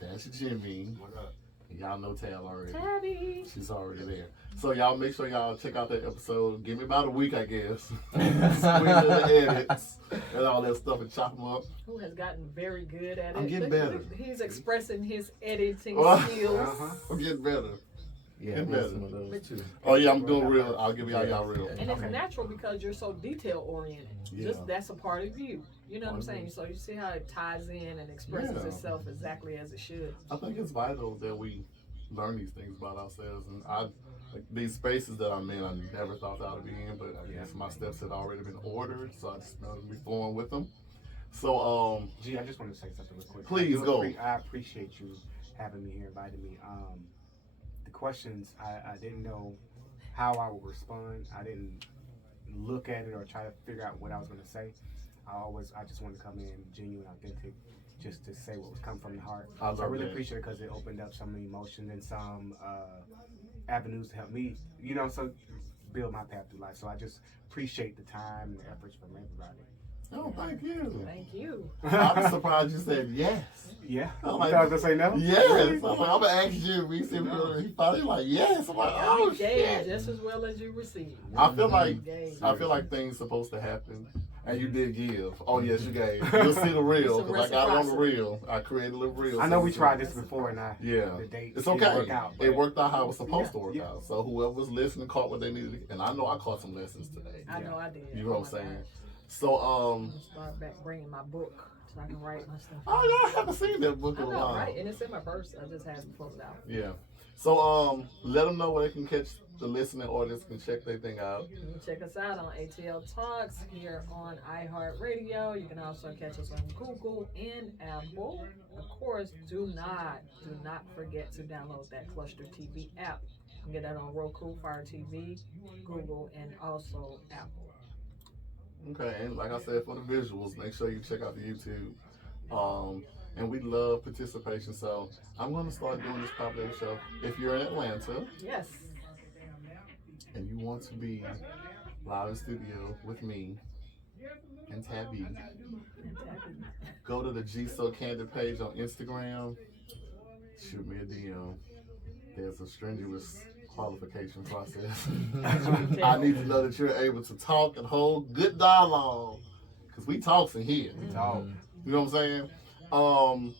That's Jimmy. What up? Y'all know Tab already. Tabby. She's already there. So y'all make sure y'all check out that episode. Give me about a week, I guess. Squeeze in the edits and all that stuff and chop them up. Who has gotten very good at it. I'm getting Look, better. look, he's expressing his editing Well, skills. Uh-huh. I'm getting better. Yeah, Get we better. have some of those too. Oh yeah, I'm doing real. I'll give y'all real. And it's natural because you're so detail oriented. Yeah. Just that's a part of you. You know what I'm Part of saying? me. So you see how it ties in and expresses Yeah. itself exactly as it should. I think it's vital that we learn these things about ourselves, and like these spaces that I'm in, I never thought that I would be in, but I guess my steps had already been ordered, so I just wanted to be flowing with them. So, Gee, I just want to say something real quick. Please go. I appreciate you having me here, inviting me. The questions, I didn't know how I would respond. I didn't look at it or try to figure out what I was going to say. I just wanted to come in genuine, authentic, just to say what was coming from the heart. I So I love really that. appreciate it because it opened up some emotion and some avenues to help me, so build my path through life. So I just appreciate the time and the efforts from everybody. oh, thank you. Thank you. I'm surprised you said yes. Yeah. I'm You like, thought I was going to say no? Yes. Really? I'm like, I'm gonna ask you. We see he finally like yes. I'm like, oh You gave shit. just as well as you received. I feel like You gave. I feel like things supposed to happen, and you did give. Oh yes, you gave. You'll see the reel Some because I got it on the reciprocity. reel. I created a little reel. I know we so- tried this before and Yeah, the date it's didn't okay. work out, It but- worked out how it was supposed to work Yeah. out. So whoever was listening caught what they needed, and I know I caught some lessons today. I know I did. You know what I'm my saying? gosh. So I'm gonna start back bringing my book so I can write my stuff. oh yeah, I haven't seen that book I in a know, while. right? And it's in my purse. I just haven't pulled it out. Yeah. So let them know where they can catch the listening audience can check their thing out. You can check us out on ATL Talks here on iHeartRadio. You can also catch us on Google and Apple. Of course, do not forget to download that Cluster TV app. You can get that on Roku, Fire TV, Google, and also Apple. Okay, and like I said, for the visuals, make sure you check out the YouTube. And we love participation, so I'm going to start doing this popular show. If you're in Atlanta Yes. and you want to be live in studio with me and Tabby, go to the G So Candid page on Instagram shoot me a DM. There's a strenuous qualification process. I need to know that you're able to talk and hold good dialogue, because we talks in here. We talk. You know what I'm saying?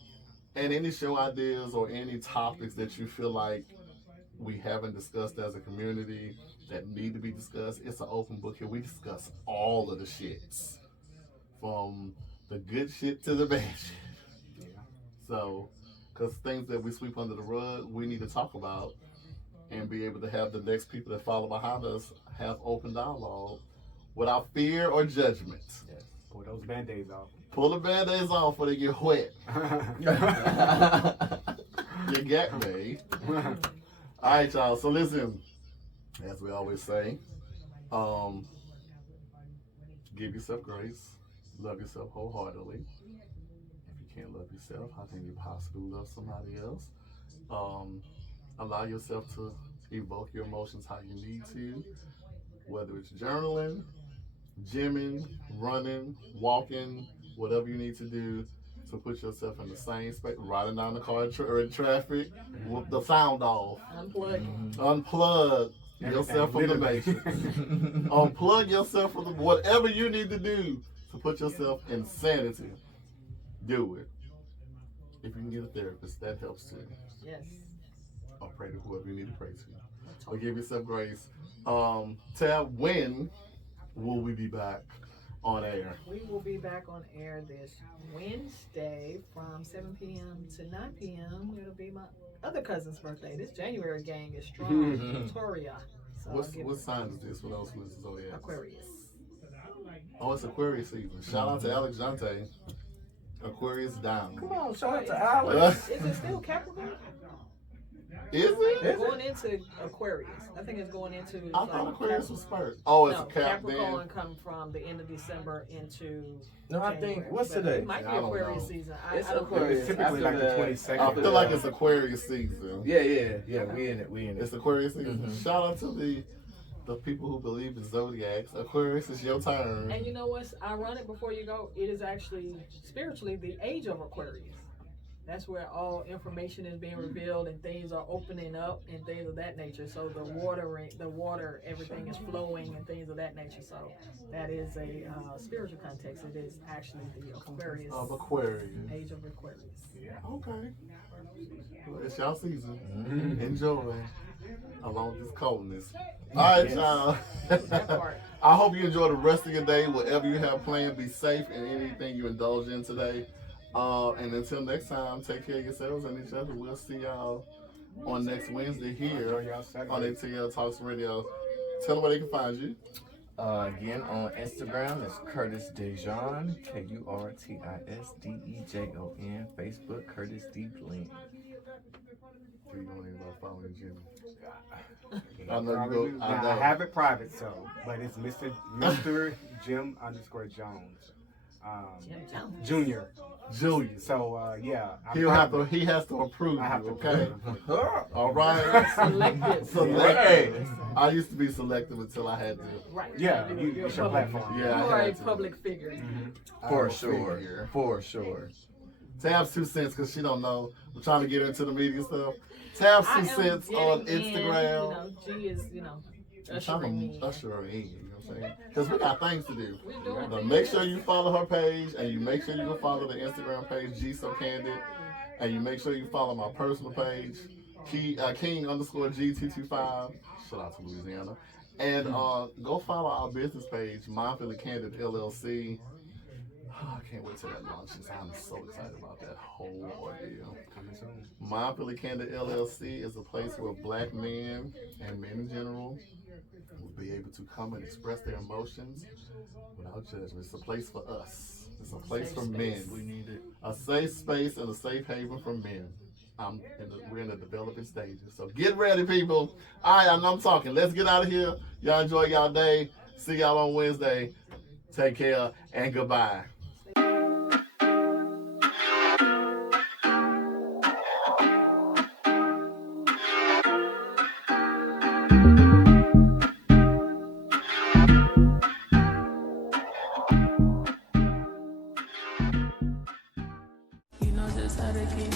And any show ideas or any topics that you feel like we haven't discussed as a community that need to be discussed, it's an open book here. We discuss all of the shits, from the good shit to the bad shit. Yeah. So, because things that we sweep under the rug, we need to talk about and be able to have the next people that follow behind us have open dialogue without fear or judgment. Yes. Pull those band-aids off. Pull the band-aids off before they get wet. You get me? All right, y'all. So listen, as we always say, give yourself grace, love yourself wholeheartedly. If you can't love yourself, how can you possibly love somebody else? Allow yourself to evoke your emotions how you need to, whether it's journaling, gymming, running, walking, whatever you need to do to put yourself in the same space, riding down the car in traffic with the sound off. Unplug yourself from the matrix. Unplug yourself from whatever you need to do to put yourself in sanity. Do it. If you can get a therapist, that helps too. Yes. Or pray to whoever you need to pray to. Or give yourself grace. Tab, when will we be back on air? We will be back on air this Wednesday from 7 p.m. to 9 p.m. It'll be my other cousin's birthday. This January gang is strong. Victoria. So What sign is this for those who listen to Zodiac? Aquarius. Oh, it's Aquarius season. Shout out to Alex Jante. Aquarius down. Come on, shout out to Alex. Is it still Capricorn? Is it? Going into Aquarius. I think it's going into. I thought Aquarius was first. Oh, it's no, a Cap Capricorn then. come from the end of December into. No, I January. think, what's But today? It might be I don't Aquarius know. season. It's I don't Aquarius. It's typically like the 22nd. I feel like it's Aquarius season. Yeah, we in it. It's Aquarius season. Shout out to the people who believe in zodiacs. Aquarius, is your turn. And you know what's ironic before you go? It is actually spiritually the age of Aquarius. That's where all information is being revealed and things are opening up and things of that nature. So the water, everything is flowing and things of that nature. So that is a spiritual context. It is actually the Aquarius. Of Aquarius. Age of Aquarius. Yeah. Okay. Well, it's y'all season. Enjoy. Along with this coldness. All right, y'all. That part. I hope you enjoy the rest of your day. Whatever you have planned, be safe in anything you indulge in today. And until next time, take care of yourselves and each other. We'll see y'all on next Wednesday here on ATL Talks Radio. Tell them where they can find you. Again, on Instagram, it's Kurtis Dejon, KurtisDejon. Facebook, Kurtis D. Glenn. You don't even know following Jimmy. I have it private, but it's Mr. Jim _ Jones. Junior. Julius. So yeah, He has to approve. I have to okay. approve. All right. Selective. Selective. I used to be selective until I had to. Right. Yeah, You're it's your platform. Yeah, You I are a had to. public figure. For I'm a sure. figure. For sure. Tab's 2 cents because she don't know. I'm trying to get her into the media stuff. Tab's 2 cents on Instagram. G is, I'm ushering trying me. to usher her in. You know what I'm saying? Because we got things to do. We're doing Now, things. make sure you follow her page, and you make sure you go follow the Instagram page, G So Candid, and you make sure you follow my personal page, King _G225. Shout out to Louisiana. And go follow our business page, Mindfully Candid LLC. I can't wait till that launches. I'm so excited about that whole ordeal. Mindfully Candid LLC is a place where black men and men in general will be able to come and express their emotions without judgment. It's a place for us. It's a place for men. We need it. A safe space and a safe haven for men. We're in the developing stages. So get ready, people. All right, I know I'm talking. Let's get out of here. Y'all enjoy y'all day. See y'all on Wednesday. Take care and goodbye. You know just how to keep